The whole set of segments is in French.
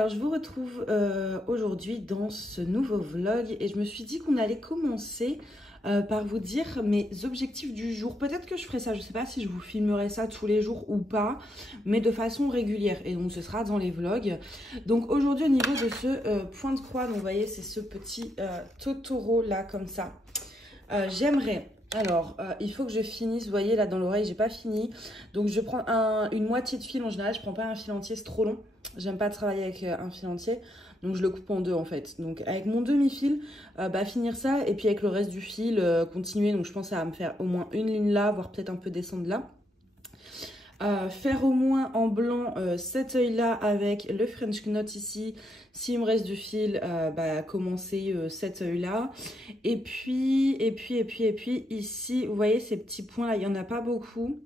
Alors je vous retrouve aujourd'hui dans ce nouveau vlog et je me suis dit qu'on allait commencer par vous dire mes objectifs du jour. Peut-être que je ferai ça, je sais pas si je vous filmerai ça tous les jours ou pas, mais de façon régulière et donc ce sera dans les vlogs. Donc aujourd'hui au niveau de ce point de croix, donc vous voyez c'est ce petit Totoro là comme ça. J'aimerais... Alors, il faut que je finisse, vous voyez là dans l'oreille, j'ai pas fini. Donc je prends une moitié de fil, en général je prends pas un fil entier, c'est trop long. J'aime pas travailler avec un fil entier, donc je le coupe en deux en fait. Donc avec mon demi-fil, finir ça et puis avec le reste du fil, continuer. Donc je pense que ça va me faire au moins une ligne là, voire peut-être un peu descendre là. Faire au moins en blanc cet œil là avec le French knot ici. S'il me reste du fil, commencer cet œil là. Et puis ici, vous voyez ces petits points là, il n'y en a pas beaucoup.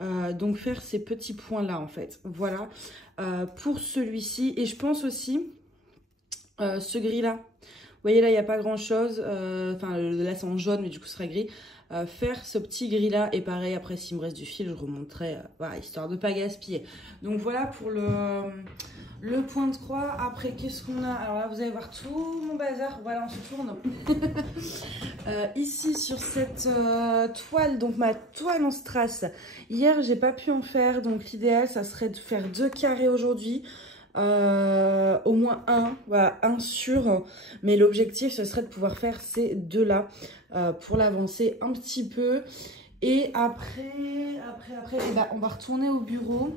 Donc faire ces petits points là en fait. Voilà pour celui-ci. Et je pense aussi ce gris là. Vous voyez là, il n'y a pas grand chose. Enfin là c'est en jaune mais du coup ce sera gris. Faire ce petit gris là et pareil après s'il me reste du fil je remonterai voilà, histoire de pas gaspiller. Donc voilà pour le point de croix. Après qu'est-ce qu'on a? Alors là vous allez voir tout mon bazar, voilà on se tourne. Ici sur cette toile, donc ma toile en strass, hier j'ai pas pu en faire, donc l'idéal ça serait de faire 2 carrés aujourd'hui. Au moins un sûr, mais l'objectif ce serait de pouvoir faire ces deux là pour l'avancer un petit peu. Et après on va retourner au bureau.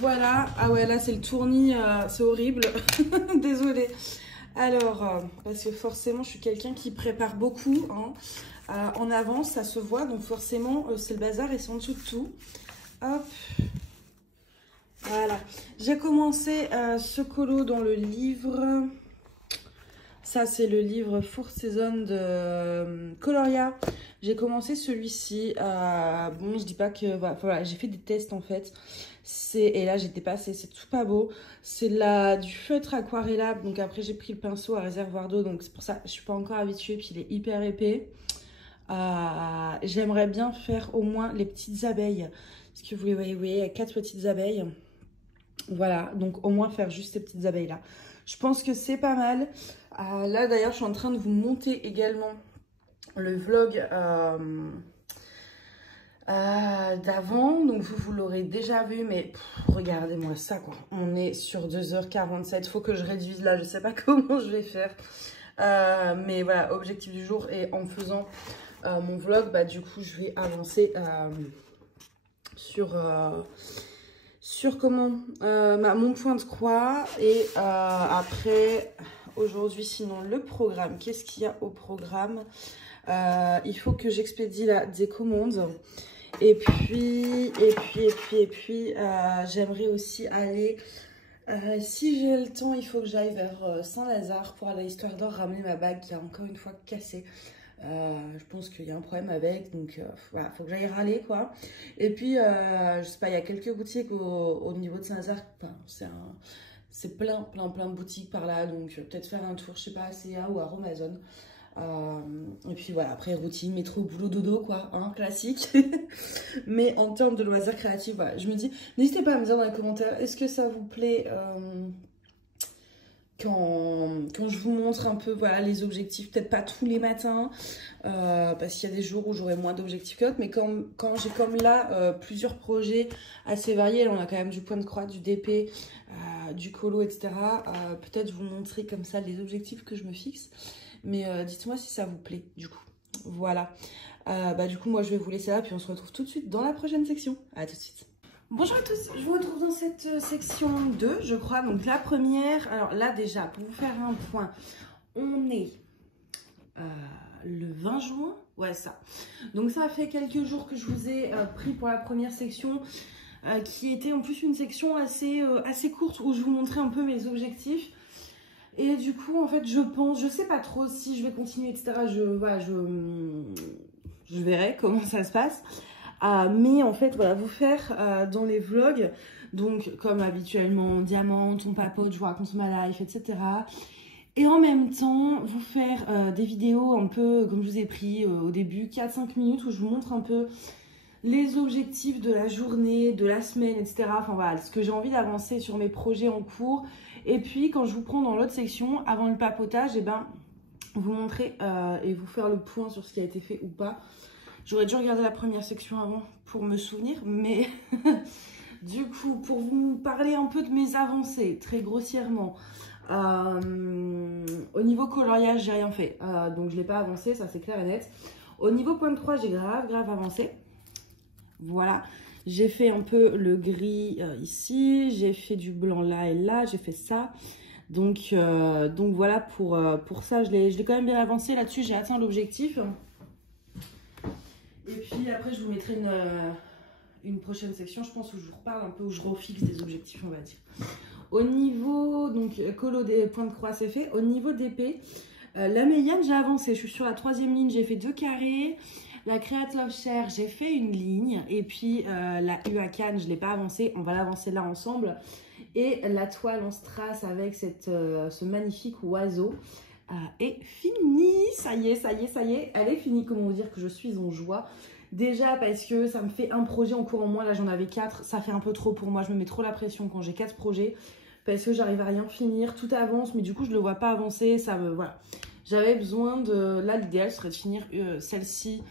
Voilà. Ah ouais, là c'est le tournis, c'est horrible. Désolée. Alors parce que forcément je suis quelqu'un qui prépare beaucoup hein. En avance ça se voit, donc forcément c'est le bazar et c'est en dessous de tout. Hop. Voilà, j'ai commencé ce colo dans le livre. Ça, c'est le livre Four Seasons de Coloria. J'ai commencé celui-ci. Bon, je dis pas que... Voilà, j'ai fait des tests en fait. Et là, j'étais passée, c'est tout pas beau. C'est du feutre aquarellable. Donc après, j'ai pris le pinceau à réservoir d'eau. Donc c'est pour ça que je suis pas encore habituée. Puis il est hyper épais. J'aimerais bien faire au moins les petites abeilles. Parce que vous voyez, 4 petites abeilles. Voilà, donc au moins faire juste ces petites abeilles là. Je pense que c'est pas mal. Là d'ailleurs je suis en train de vous monter également le vlog d'avant. Donc vous l'aurez déjà vu, mais regardez-moi ça quoi. On est sur 2h47, faut que je réduise là, je sais pas comment je vais faire. Mais voilà, objectif du jour, et en faisant mon vlog, du coup je vais avancer sur comment mon point de croix. Et après aujourd'hui sinon le programme, qu'est-ce qu'il y a au programme? Il faut que j'expédie des commandes et puis j'aimerais aussi aller si j'ai le temps, il faut que j'aille vers Saint-Lazare pour aller à l'Histoire d'Or ramener ma bague qui a encore une fois cassé. Je pense qu'il y a un problème avec, donc voilà, faut que j'aille râler quoi. Et puis je sais pas, il y a quelques boutiques au niveau de Saint-Lazare, enfin, c'est plein de boutiques par là, donc peut-être faire un tour, je sais pas, à CA ou à Romazone. Et puis voilà, après routine, métro, boulot, dodo quoi, hein, classique. Mais en termes de loisirs créatifs, voilà, je me dis, n'hésitez pas à me dire dans les commentaires, est-ce que ça vous plaît quand je vous montre un peu voilà, les objectifs, peut-être pas tous les matins, parce qu'il y a des jours où j'aurai moins d'objectifs que d'autres, mais quand j'ai comme là plusieurs projets assez variés, là on a quand même du point de croix, du DP, du colo, etc. Peut-être vous montrer comme ça les objectifs que je me fixe, mais dites-moi si ça vous plaît du coup. Voilà, du coup moi je vais vous laisser là, puis on se retrouve tout de suite dans la prochaine section. À tout de suite. Bonjour à tous, je vous retrouve dans cette section 2, je crois. Donc la première, alors là déjà, pour vous faire un point, on est le 20 juin, ouais ça. Donc ça fait quelques jours que je vous ai pris pour la première section, qui était en plus une section assez courte, où je vous montrais un peu mes objectifs. Et du coup, en fait, je sais pas trop si je vais continuer, etc. Je verrai comment ça se passe. Mais en fait, voilà, vous faire dans les vlogs, donc comme habituellement, diamant, on papote, je vous raconte ma life, etc. Et en même temps, vous faire des vidéos un peu, comme je vous ai pris au début, 4-5 minutes, où je vous montre un peu les objectifs de la journée, de la semaine, etc. Enfin voilà, ce que j'ai envie d'avancer sur mes projets en cours. Et puis quand je vous prends dans l'autre section, avant le papotage, et ben vous montrer et vous faire le point sur ce qui a été fait ou pas. J'aurais dû regarder la première section avant pour me souvenir, mais du coup, pour vous parler un peu de mes avancées, très grossièrement, au niveau coloriage, j'ai rien fait, donc je ne l'ai pas avancé, ça c'est clair et net. Au niveau point de croix, j'ai grave avancé. Voilà, j'ai fait un peu le gris ici, j'ai fait du blanc là et là, j'ai fait ça. Donc voilà, pour ça, je l'ai quand même bien avancé là-dessus, j'ai atteint l'objectif. Et puis après, je vous mettrai une prochaine section, je pense, où je vous reparle un peu, où je refixe des objectifs, on va dire. Au niveau, donc, colo des points de croix, c'est fait. Au niveau d'épée, la médiane, j'ai avancé. Je suis sur la 3e ligne, j'ai fait 2 carrés. La Create Love Share, j'ai fait une ligne. Et puis, la Huacan, je ne l'ai pas avancée. On va l'avancer là ensemble. Et la toile en strass avec ce magnifique oiseau est finie. Ça y est, elle est finie. Comment vous dire que je suis en joie. Déjà parce que ça me fait un projet en cours en moins. Là, j'en avais 4. Ça fait un peu trop pour moi. Je me mets trop la pression quand j'ai 4 projets. Parce que j'arrive à rien finir. Tout avance, mais du coup, je ne le vois pas avancer. Ça me... Voilà. J'avais besoin de... Là, l'idéal serait de finir celle-ci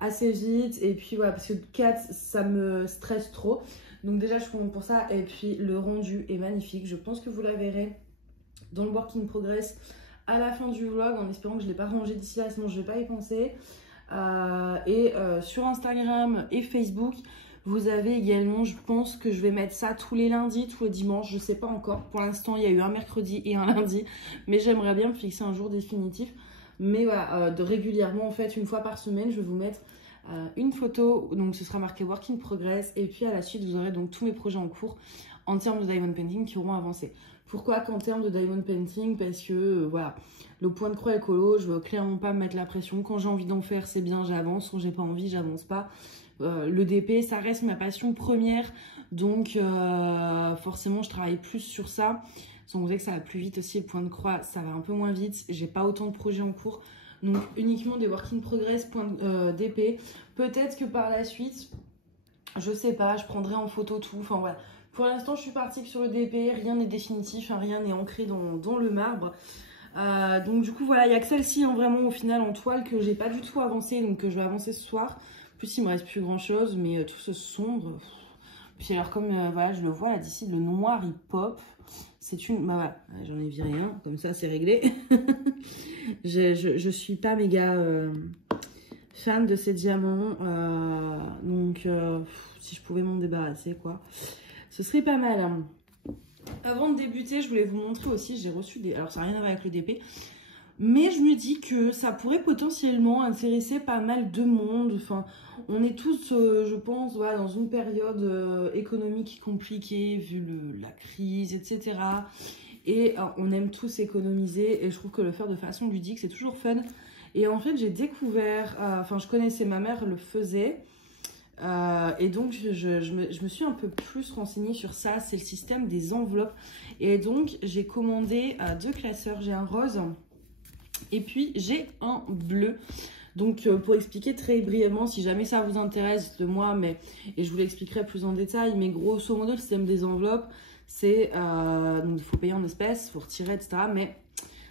assez vite. Et puis, voilà, parce que 4, ça me stresse trop. Donc déjà, je suis contente pour ça. Et puis, le rendu est magnifique. Je pense que vous la verrez dans le work in progress à la fin du vlog, en espérant que je ne l'ai pas rangé d'ici là, sinon je ne vais pas y penser. Sur Instagram et Facebook, vous avez également, je pense que je vais mettre ça tous les lundis, tous les dimanches, je ne sais pas encore. Pour l'instant, il y a eu un mercredi et un lundi, mais j'aimerais bien me fixer un jour définitif. Mais voilà, régulièrement, en fait, une fois par semaine, je vais vous mettre une photo, donc ce sera marqué Work in Progress, et puis à la suite, vous aurez donc tous mes projets en cours en termes de diamond painting qui auront avancé. Pourquoi qu'en termes de diamond painting? Parce que voilà, le point de croix écolo, je veux clairement pas me mettre la pression. Quand j'ai envie d'en faire, c'est bien, j'avance. Quand j'ai pas envie, j'avance pas. Le DP, ça reste ma passion première. Donc forcément, je travaille plus sur ça. Sans compter que ça va plus vite aussi. Le point de croix, ça va un peu moins vite. J'ai pas autant de projets en cours. Donc uniquement des work in progress, DP. Peut-être que par la suite, je sais pas, je prendrai en photo tout. Enfin voilà. Pour l'instant, je suis partie sur le DP, rien n'est définitif, hein, rien n'est ancré dans le marbre. Donc du coup, voilà, il n'y a que celle-ci, hein, vraiment, au final, en toile, que j'ai pas du tout avancé, donc que je vais avancer ce soir. En plus, il me reste plus grand-chose, mais tout ce sombre. Puis alors, comme voilà, je le vois là d'ici, le noir, il pop. C'est une... Bah voilà, j'en ai viré un, comme ça, c'est réglé. je suis pas méga fan de ces diamants, donc si je pouvais m'en débarrasser, quoi. Ce serait pas mal. Hein. Avant de débuter, je voulais vous montrer aussi, j'ai reçu des... Alors ça n'a rien à voir avec le DP, mais je me dis que ça pourrait potentiellement intéresser pas mal de monde. Enfin, on est tous, je pense, voilà, dans une période économique compliquée, vu la crise, etc. Et on aime tous économiser, et je trouve que le faire de façon ludique, c'est toujours fun. Et en fait, j'ai découvert, enfin, je connaissais, ma mère le faisait, et donc je me suis un peu plus renseignée sur ça. C'est le système des enveloppes, et donc j'ai commandé 2 classeurs. J'ai un rose et puis j'ai un bleu. Donc pour expliquer très brièvement, si jamais ça vous intéresse, de moi, et je vous l'expliquerai plus en détail, mais grosso modo, le système des enveloppes, c'est donc il faut payer en espèces, il faut retirer, etc. Mais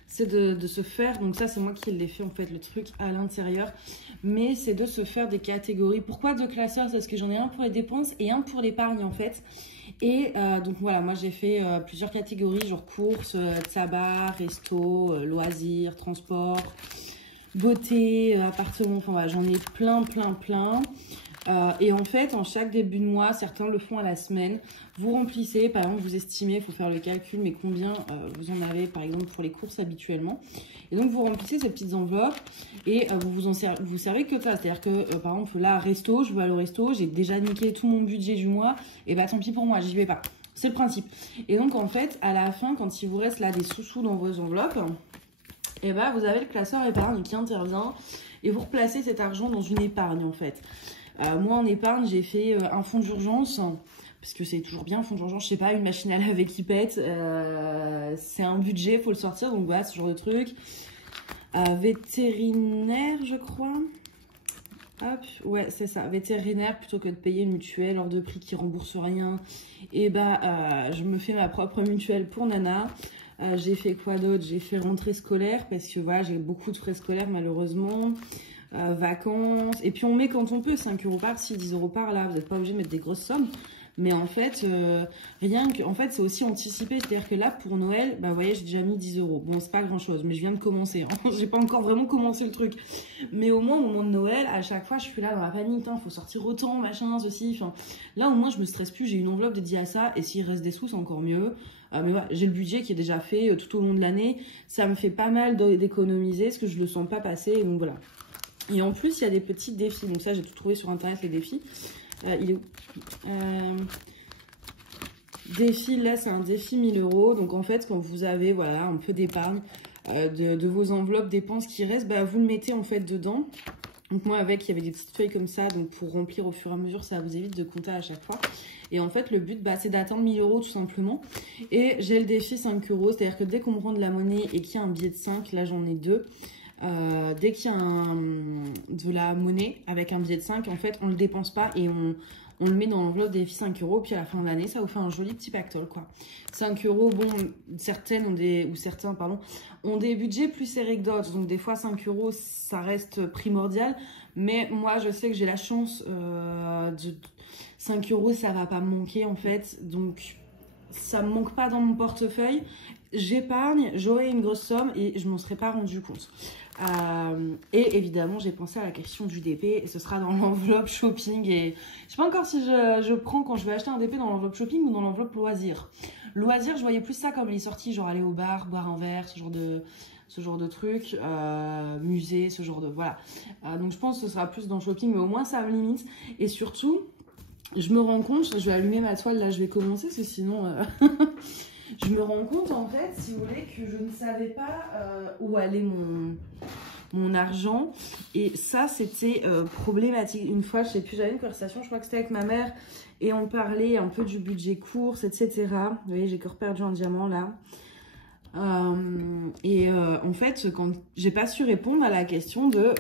c'est de se faire, donc ça c'est moi qui l'ai fait en fait, le truc à l'intérieur, mais c'est de se faire des catégories. Pourquoi 2 classeurs? Parce que j'en ai un pour les dépenses et un pour l'épargne en fait. Et donc voilà, moi j'ai fait plusieurs catégories, genre courses, tabac, resto, loisirs, transport, beauté, appartement, enfin voilà, j'en ai plein. Et en fait, en chaque début de mois, certains le font à la semaine. Vous remplissez, par exemple, vous estimez, il faut faire le calcul, mais combien vous en avez, par exemple, pour les courses habituellement. Et donc, vous remplissez ces petites enveloppes et vous servez que ça. C'est-à-dire que, par exemple, là, resto, je vais aller au resto, j'ai déjà niqué tout mon budget du mois, et bah tant pis pour moi, j'y vais pas. C'est le principe. Et donc, en fait, à la fin, quand il vous reste là des sous-sous dans vos enveloppes, et bah vous avez le classeur épargne qui intervient et vous replacez cet argent dans une épargne, en fait. Moi, en épargne, j'ai fait un fonds d'urgence, parce que c'est toujours bien, un fonds d'urgence, je sais pas, une machine à laver qui pète, c'est un budget, il faut le sortir, donc voilà, ce genre de truc. Vétérinaire, je crois. Hop, ouais, c'est ça, vétérinaire plutôt que de payer une mutuelle hors de prix qui rembourse rien. Et bah, je me fais ma propre mutuelle pour Nana. J'ai fait quoi d'autre? J'ai fait rentrée scolaire parce que voilà, j'ai beaucoup de frais scolaires malheureusement. Vacances. Et puis on met quand on peut, 5 € par-ci, 10 € par-là. Vous n'êtes pas obligé de mettre des grosses sommes. Mais en fait, rien que, en fait, c'est aussi anticipé. C'est-à-dire que là, pour Noël, bah, vous voyez, j'ai déjà mis 10 €. Bon, c'est pas grand-chose, mais je viens de commencer. Hein. J'ai pas encore vraiment commencé le truc. Mais au moins, au moment de Noël, à chaque fois, je suis là dans la panique. Il faut sortir autant, machin, ceci. Enfin, là, au moins, je me stresse plus. J'ai une enveloppe dédiée à ça. Et s'il reste des sous, c'est encore mieux. Mais voilà, j'ai le budget qui est déjà fait tout au long de l'année. Ça me fait pas mal d'économiser, parce que je le sens pas passer. Donc voilà. Et en plus, il y a des petits défis. Donc ça, j'ai tout trouvé sur Internet, les défis. Il est où? Défi, là, c'est un défi 1000 €. Donc en fait, quand vous avez voilà, un peu d'épargne de vos enveloppes dépenses qui restent, bah, vous le mettez en fait dedans. Donc moi, avec, il y avait des petites feuilles comme ça. Donc pour remplir au fur et à mesure, ça vous évite de compter à chaque fois. Et en fait, le but, bah, c'est d'atteindre 1000 € tout simplement. Et j'ai le défi 5 €. C'est-à-dire que dès qu'on me rend de la monnaie et qu'il y a un billet de 5, là, j'en ai 2. Dès qu'il y a de la monnaie avec un billet de 5, en fait, on ne le dépense pas et on le met dans l'enveloppe des 5 €. Puis à la fin de l'année, ça vous fait un joli petit pactole, quoi. 5 €, bon, certains, pardon, ont des budgets plus serrés que d'autres. Donc des fois, 5 €, ça reste primordial. Mais moi, je sais que j'ai la chance de 5 €, ça va pas me manquer, en fait. Donc, ça me manque pas dans mon portefeuille. J'épargne, j'aurai une grosse somme et je m'en serais pas rendu compte. Et évidemment, j'ai pensé à la question du DP et ce sera dans l'enveloppe shopping. Et je sais pas encore si je prends quand je vais acheter un DP dans l'enveloppe shopping ou dans l'enveloppe loisir. Loisir, je voyais plus ça comme les sorties, genre aller au bar, boire un verre, ce genre de truc, musée, ce genre de... Voilà. Donc je pense que ce sera plus dans le shopping, mais au moins ça me limite. Et surtout, je me rends compte, je vais allumer ma toile, là je vais commencer, parce que sinon... Je me rends compte, en fait, si vous voulez, que je ne savais pas où allait mon argent. Et ça, c'était problématique. Une fois, je sais plus, j'avais une conversation, je crois que c'était avec ma mère. Et on parlait un peu du budget course, etc. Vous voyez, j'ai encore perdu un diamant, là. En fait, quand j'ai pas su répondre à la question de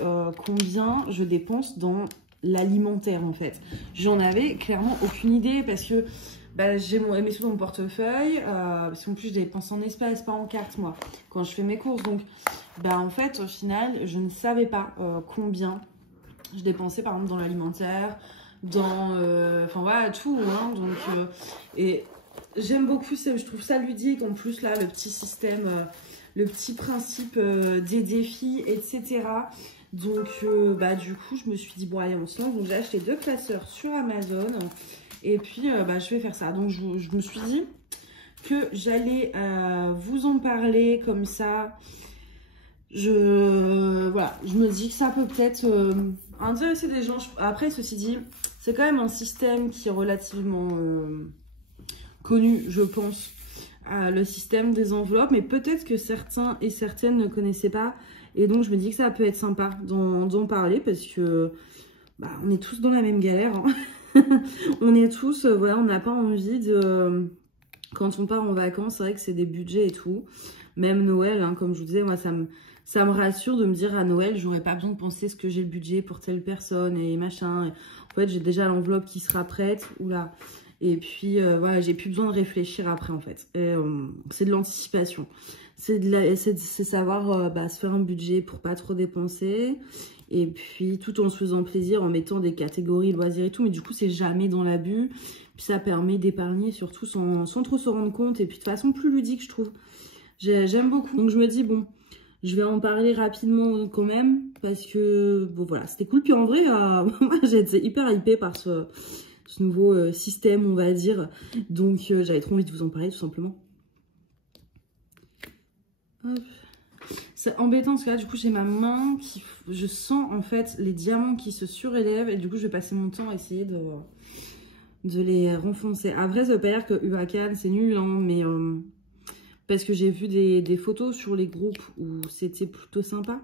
combien je dépense dans l'alimentaire, en fait. J'en avais clairement aucune idée, parce que... Bah, j'ai mes sous dans mon portefeuille, parce qu'en plus je dépense en espèces, pas en carte moi, quand je fais mes courses. Donc, bah, en fait, au final, je ne savais pas combien je dépensais, par exemple, dans l'alimentaire, dans, enfin voilà, tout. Hein, donc, et j'aime beaucoup, je trouve ça ludique, en plus, là, le petit système, le petit principe des défis, etc. Donc, bah, du coup, je me suis dit, bon, allez, on se lance. Donc, j'ai acheté 2 classeurs sur Amazon. Et puis, bah, je vais faire ça. Donc, je me suis dit que j'allais vous en parler comme ça. Voilà, je me dis que ça peut peut-être intéresser des gens. Après, ceci dit, c'est quand même un système qui est relativement connu, je pense, le système des enveloppes. Mais peut-être que certains et certaines ne connaissaient pas. Et donc, je me dis que ça peut être sympa d'en parler parce que bah, on est tous dans la même galère, hein. On est tous, voilà, on n'a pas envie de... Quand on part en vacances, c'est vrai que c'est des budgets et tout. Même Noël, hein, comme je vous disais, moi, ça me rassure de me dire à Noël, j'aurais pas besoin de penser ce que j'ai le budget pour telle personne et machin. Et en fait, j'ai déjà l'enveloppe qui sera prête. Oula. Et puis, voilà, j'ai plus besoin de réfléchir après, en fait. C'est de l'anticipation. C'est savoir bah, se faire un budget pour pas trop dépenser. Et puis, tout en se faisant plaisir, en mettant des catégories loisirs et tout. Mais du coup, c'est jamais dans l'abus. Puis, ça permet d'épargner, surtout sans trop se rendre compte. Et puis, de façon plus ludique, je trouve. J'aime beaucoup. Donc, je me dis, bon, je vais en parler rapidement quand même. Parce que, bon, voilà, c'était cool. Puis, en vrai, moi, j'étais hyper hypée par ce nouveau système, on va dire. Donc, j'avais trop envie de vous en parler, tout simplement. Hop. C'est embêtant parce que là, du coup, j'ai ma main qui... Je sens, en fait, les diamants qui se surélèvent. Et du coup, je vais passer mon temps à essayer de les renfoncer. Après, ça veut pas dire que Huracan, c'est nul, hein, mais... parce que j'ai vu des photos sur les groupes où c'était plutôt sympa.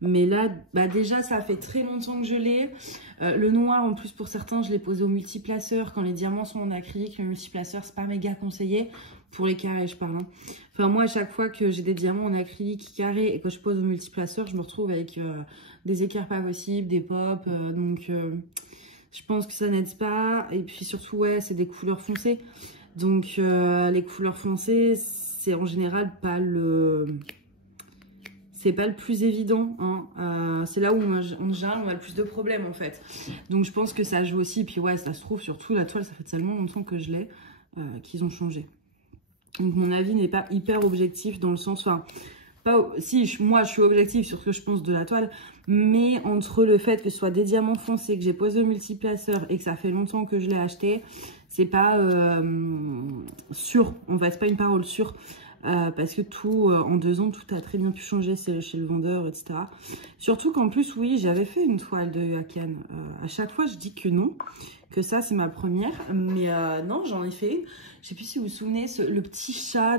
Mais là, bah déjà, ça fait très longtemps que je l'ai. Le noir, en plus, pour certains, je l'ai posé au multiplaceur. Quand les diamants sont en acrylique, le multiplaceur, c'est pas méga conseillé. Pour les carrés, je parle. Hein. Enfin, moi, à chaque fois que j'ai des diamants en acrylique carré et que je pose au multiplaceur, je me retrouve avec des écarts pas possibles, des pops. Je pense que ça n'aide pas. Et puis surtout, ouais, c'est des couleurs foncées. Donc, les couleurs foncées, c'est en général pas le... C'est pas le plus évident, hein. C'est là où en général on a le plus de problèmes en fait. Donc je pense que ça joue aussi. Puis ouais, ça se trouve surtout la toile, ça fait tellement longtemps que je l'ai qu'ils ont changé. Donc mon avis n'est pas hyper objectif dans le sens, enfin, pas, si moi je suis objectif sur ce que je pense de la toile, mais entre le fait que ce soit des diamants foncés, que j'ai posé au multiplaceur et que ça fait longtemps que je l'ai acheté, c'est pas sûr, en fait, c'est pas une parole sûre. Parce que tout, en 2 ans, tout a très bien pu changer chez le vendeur, etc. Surtout qu'en plus, oui, j'avais fait une toile de Hakan. À chaque fois, je dis que non, que ça, c'est ma première. Mais non, j'en ai fait une. Je sais plus si vous vous souvenez, le petit chat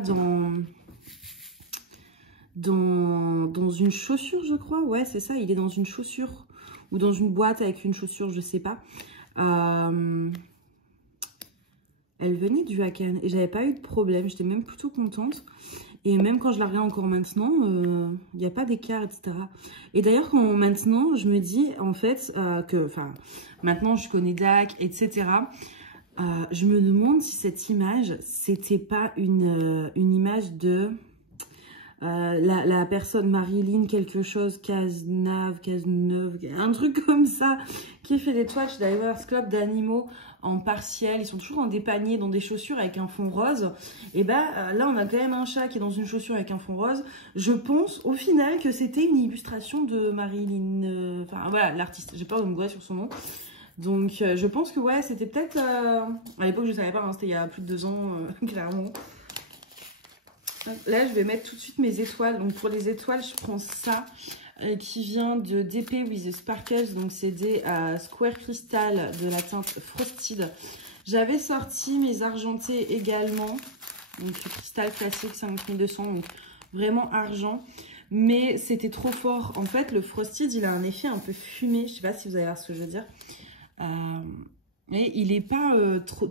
dans une chaussure, je crois. Ouais, c'est ça, il est dans une chaussure. Ou dans une boîte avec une chaussure, je sais pas. Elle venait du Hakan et j'avais pas eu de problème. J'étais même plutôt contente. Et même quand je la regarde encore maintenant, il n'y a pas d'écart, etc. Et d'ailleurs, maintenant, je me dis en fait maintenant je connais DAC, etc. Je me demande si cette image, c'était pas une image de la personne Marilyn quelque chose, Cazeneuve, un truc comme ça, qui fait des toiles chez Divers Club d'animaux en partiel. Ils sont toujours dans des paniers, dans des chaussures avec un fond rose. Et ben là, on a quand même un chat qui est dans une chaussure avec un fond rose. Je pense au final que c'était une illustration de Marilyn. Enfin voilà, l'artiste. J'ai peur de me gourer sur son nom. Donc je pense que ouais, c'était peut-être... à l'époque, je ne savais pas, hein, c'était il y a plus de 2 ans, clairement. Là, je vais mettre tout de suite mes étoiles. Donc, pour les étoiles, je prends ça qui vient de DP with the Sparkles. Donc, c'est des Square Crystal de la teinte Frosted. J'avais sorti mes argentés également. Donc, le cristal classique 5200. Donc, vraiment argent. Mais c'était trop fort. En fait, le Frosted, il a un effet un peu fumé. Je ne sais pas si vous allez voir ce que je veux dire. Et il n'est pas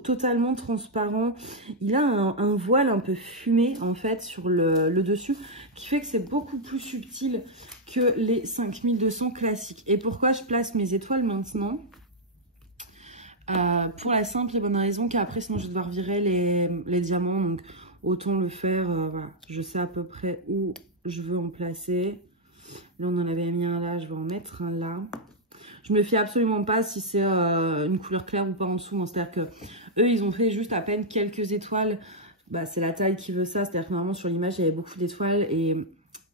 totalement transparent. Il a un voile un peu fumé, en fait, sur le dessus, qui fait que c'est beaucoup plus subtil que les 5200 classiques. Et pourquoi je place mes étoiles maintenant? Pour la simple et bonne raison qu'après, sinon, je vais devoir virer les diamants. Donc, autant le faire, voilà. Je sais à peu près où je veux en placer. Là, on en avait mis un là, je vais en mettre un là. Je me fie absolument pas si c'est une couleur claire ou pas en dessous. Hein. C'est-à-dire que eux, ils ont fait juste à peine quelques étoiles. Bah, c'est la taille qui veut ça. C'est-à-dire que normalement, sur l'image, il y avait beaucoup d'étoiles et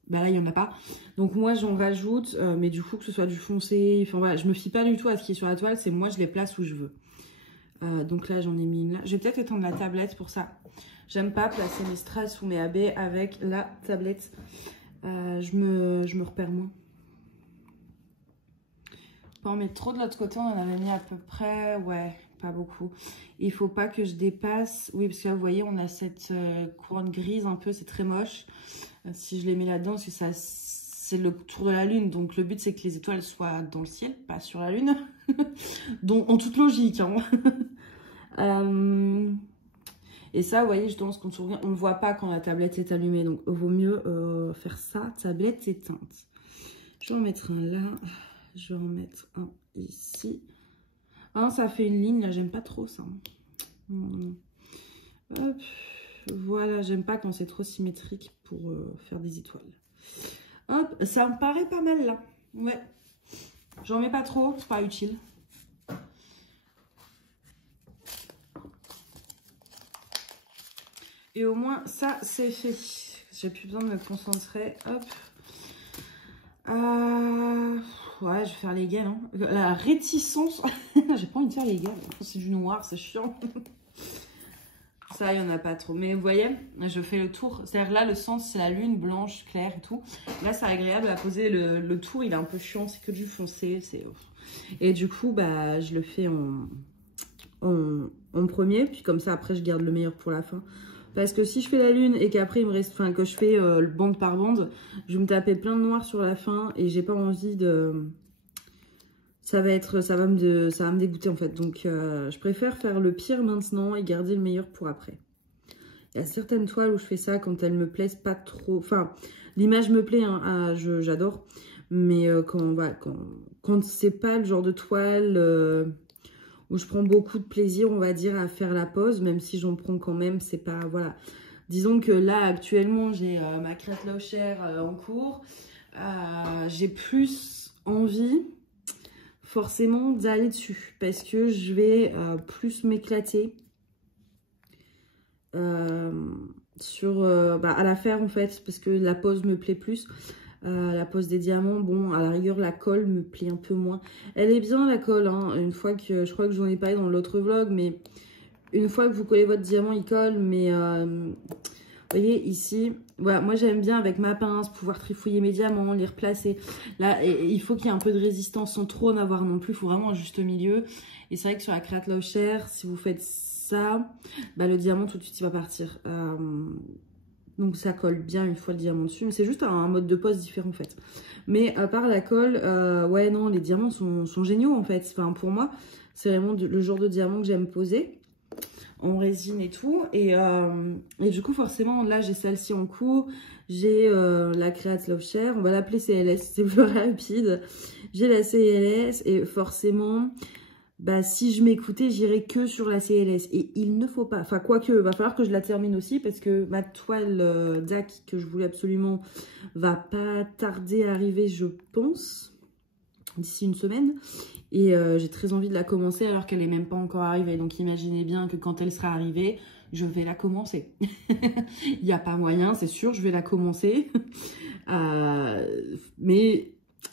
bah, là, il n'y en a pas. Donc moi, j'en rajoute, mais du coup, que ce soit du foncé. Enfin voilà, je me fie pas du tout à ce qui est sur la toile. C'est moi, je les place où je veux. Donc là, j'en ai mis une là. Je vais peut-être étendre la tablette pour ça. J'aime pas placer mes strass ou mes AB avec la tablette. Je me repère moins. Pas en mettre trop de l'autre côté, on en avait mis à peu près, ouais, pas beaucoup. Il faut pas que je dépasse, oui, parce que là, vous voyez, on a cette couronne grise un peu, c'est très moche. Si je les mets là-dedans, parce que ça, c'est le tour de la lune, donc le but, c'est que les étoiles soient dans le ciel, pas sur la lune. Donc, en toute logique, hein. Et ça, vous voyez, je pense qu'on ne le voit pas quand la tablette est allumée, donc il vaut mieux faire ça, tablette éteinte. Je vais en mettre un là. Je vais en mettre un ici. Ah, ça fait une ligne, là, j'aime pas trop ça. Hop. Voilà, j'aime pas quand c'est trop symétrique pour faire des étoiles. Hop, ça me paraît pas mal, là. Ouais. J'en mets pas trop, c'est pas utile. Et au moins, ça, c'est fait. J'ai plus besoin de me concentrer. Hop. Ouais, je vais faire les gales. Hein. La réticence. J'ai pas envie de faire les gales. C'est du noir, c'est chiant. Ça, il n'y en a pas trop. Mais vous voyez, je fais le tour. C'est-à-dire là, le centre, c'est la lune blanche, claire et tout. Là, c'est agréable à poser. Le tour, il est un peu chiant. C'est que du foncé. Et du coup, bah, je le fais en premier. Puis comme ça, après, je garde le meilleur pour la fin. Parce que si je fais la lune et qu'après il me reste, enfin que je fais bande par bande, je vais me taper plein de noir sur la fin et j'ai pas envie de... ça va me dégoûter en fait. Donc je préfère faire le pire maintenant et garder le meilleur pour après. Il y a certaines toiles où je fais ça quand elles me plaisent pas trop. Enfin, l'image me plaît, hein, j'adore. Mais quand c'est pas le genre de toile où je prends beaucoup de plaisir, on va dire, à faire la pose, même si j'en prends quand même, c'est pas... Voilà. Disons que là, actuellement, j'ai ma crête Lauscher en cours. J'ai plus envie, forcément, d'aller dessus. Parce que je vais plus m'éclater à la faire, en fait. Parce que la pose me plaît plus. La pose des diamants, bon, à la rigueur, la colle me plaît un peu moins. Elle est bien, la colle, hein. Une fois que, je crois que j'en ai parlé dans l'autre vlog, mais une fois que vous collez votre diamant, il colle. Mais, vous voyez, ici, voilà, moi, j'aime bien, avec ma pince, pouvoir trifouiller mes diamants, les replacer. Là, il faut qu'il y ait un peu de résistance sans trop en avoir non plus. Il faut vraiment un juste milieu. Et c'est vrai que sur la crête Lauscher, si vous faites ça, bah, le diamant, tout de suite, il va partir. Donc ça colle bien une fois le diamant dessus. Mais c'est juste un mode de pose différent en fait. Mais à part la colle, ouais non, les diamants sont géniaux en fait. Enfin, pour moi, c'est vraiment le genre de diamant que j'aime poser. En résine et tout. Et du coup, forcément, là, j'ai celle-ci en cours. J'ai la Create Lauscher. On va l'appeler CLS, c'est plus rapide. J'ai la CLS et forcément... Bah, si je m'écoutais, j'irais que sur la CLS. Et il ne faut pas... Enfin, quoique, va falloir que je la termine aussi parce que ma toile DAC que je voulais absolument va pas tarder à arriver, je pense, d'ici une semaine. Et j'ai très envie de la commencer alors qu'elle est même pas encore arrivée. Donc, imaginez bien que quand elle sera arrivée, je vais la commencer. Il n'y a pas moyen, c'est sûr, je vais la commencer. Mais...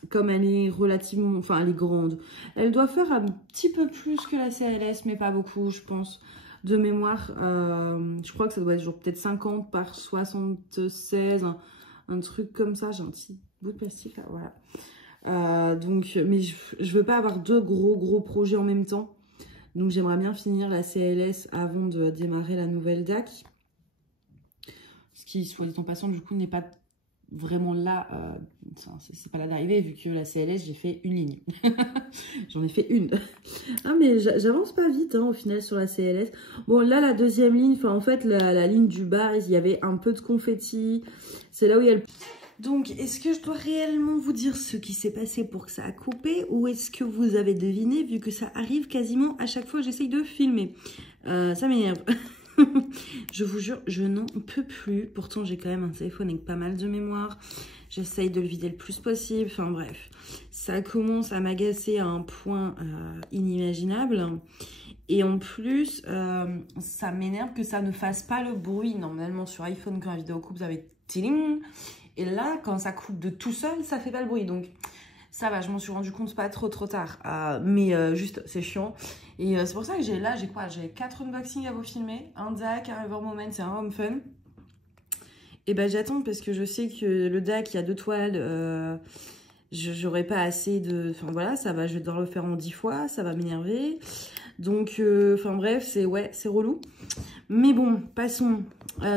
comme elle est relativement... Enfin, elle est grande. Elle doit faire un petit peu plus que la CLS, mais pas beaucoup, je pense. De mémoire, je crois que ça doit être genre peut-être 50 par 76, un truc comme ça. J'ai un petit bout de plastique, là, voilà. Donc, mais je veux pas avoir deux gros projets en même temps. Donc, j'aimerais bien finir la CLS avant de démarrer la nouvelle DAC. Ce qui, soit dit en passant, du coup, n'est pas... vraiment là, c'est pas là d'arriver vu que la CLS j'ai fait une ligne. J'en ai fait une. Ah mais j'avance pas vite hein, au final sur la CLS. Bon là la deuxième ligne, enfin en fait la ligne du bas, il y avait un peu de confetti. C'est là où il y a le... Donc est-ce que je dois réellement vous dire ce qui s'est passé pour que ça a coupé ou est-ce que vous avez deviné vu que ça arrive quasiment à chaque fois que j'essaye de filmer. Ça m'énerve. Je vous jure, je n'en peux plus. Pourtant, j'ai quand même un téléphone avec pas mal de mémoire. J'essaye de le vider le plus possible. Enfin bref, ça commence à m'agacer à un point inimaginable. Et en plus, ça m'énerve que ça ne fasse pas le bruit. Normalement, sur iPhone, quand la vidéo coupe, vous avez ting. Et là, quand ça coupe de tout seul, ça fait pas le bruit. Donc, ça va, je m'en suis rendu compte pas trop tard. Mais juste, c'est chiant. Et c'est pour ça que j'ai 4 unboxings à vous filmer. Un DAC, un Ever Moment et un Home Fun. Et ben j'attends parce que je sais que le DAC, il y a 2 toiles. J'aurai pas assez de... Enfin voilà, ça va, je vais devoir le faire en 10 fois. Ça va m'énerver. Donc, enfin bref, c'est relou. Mais bon, passons.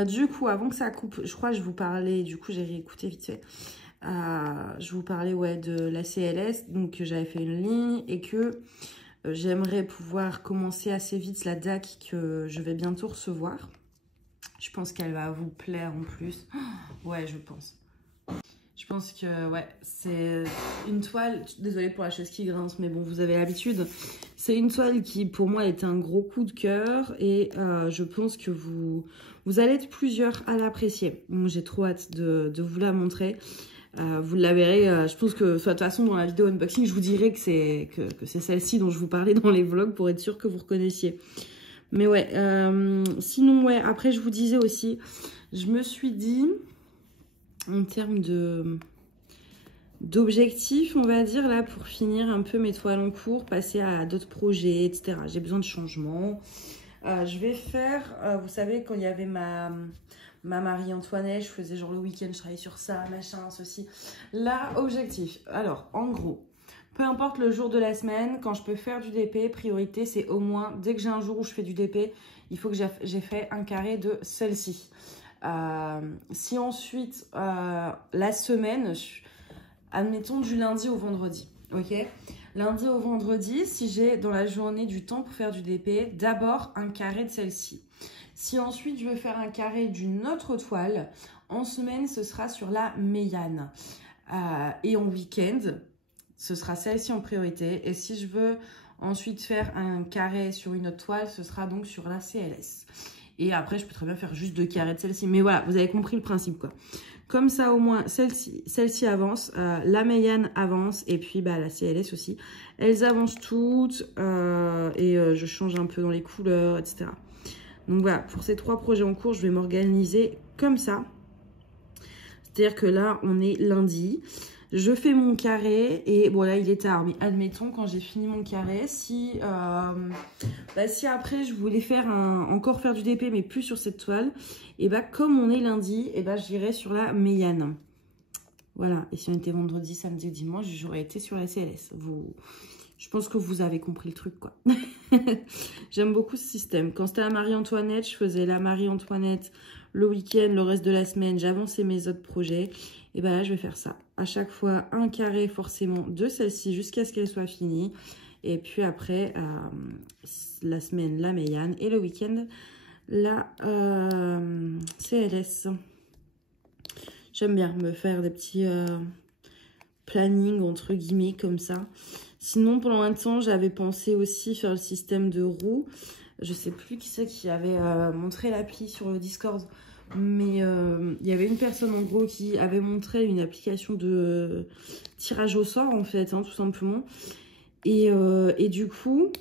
Du coup, avant que ça coupe, je crois que je vous parlais... Du coup, j'ai réécouté vite fait. Je vous parlais ouais, de la CLS. Donc, j'avais fait une ligne et que... j'aimerais pouvoir commencer assez vite la DAC que je vais bientôt recevoir. Je pense qu'elle va vous plaire en plus. Ouais, je pense. Je pense que, ouais, c'est une toile... Désolée pour la chaise qui grince, mais bon, vous avez l'habitude. C'est une toile qui, pour moi, est un gros coup de cœur. Et je pense que vous allez être plusieurs à l'apprécier. Bon, j'ai trop hâte de vous la montrer. Vous la verrez, je pense que de toute façon dans la vidéo unboxing je vous dirai que c'est celle-ci dont je vous parlais dans les vlogs pour être sûr que vous reconnaissiez. Mais ouais, sinon ouais, après je vous disais aussi, je me suis dit en termes d'objectifs on va dire là pour finir un peu mes toiles en cours, passer à d'autres projets etc. J'ai besoin de changement. Je vais faire, vous savez quand il y avait ma Marie-Antoinette, je faisais genre le week-end, je travaillais sur ça, machin, ceci. Là, objectif. Alors, en gros, Peu importe le jour de la semaine, quand je peux faire du DP, priorité, c'est au moins, dès que j'ai un jour où je fais du DP, il faut que j'ai fait un carré de celle-ci. Si ensuite, la semaine, admettons du lundi au vendredi, ok? Lundi au vendredi, si j'ai dans la journée du temps pour faire du DP, d'abord un carré de celle-ci. Si ensuite je veux faire un carré d'une autre toile, en semaine, ce sera sur la Méiane. Et en week-end, ce sera celle-ci en priorité. Et si je veux ensuite faire un carré sur une autre toile, ce sera donc sur la CLS. Et après, je peux très bien faire juste 2 carrés de celle-ci. Mais voilà, vous avez compris le principe, quoi. Comme ça, au moins, celle-ci avance, la Méiane avance, et puis la CLS aussi. Elles avancent toutes, et je change un peu dans les couleurs, etc. Donc voilà, pour ces 3 projets en cours, je vais m'organiser comme ça. C'est-à-dire que là, on est lundi. Je fais mon carré et bon là il est tard, mais admettons quand j'ai fini mon carré, si après je voulais faire encore faire du DP mais plus sur cette toile, et comme on est lundi, et j'irai sur la Méiane. Voilà, et si on était vendredi, samedi ou dimanche, j'aurais été sur la CLS. Je pense que vous avez compris le truc, quoi. J'aime beaucoup ce système. Quand c'était la Marie-Antoinette, je faisais la Marie-Antoinette le week-end, le reste de la semaine, j'avançais mes autres projets. Et là, je vais faire ça. À chaque fois, un carré forcément de celle-ci jusqu'à ce qu'elle soit finie. Et puis après, la semaine, la Méiane. Et le week-end, la CLS. J'aime bien me faire des petits plannings, entre guillemets, comme ça. Sinon, pendant un temps, j'avais pensé aussi faire le système de roues. Je sais plus qui c'est qui avait montré l'appli sur le Discord. Mais il y avait une personne en gros qui avait montré une application de tirage au sort en fait, tout simplement. Et du coup,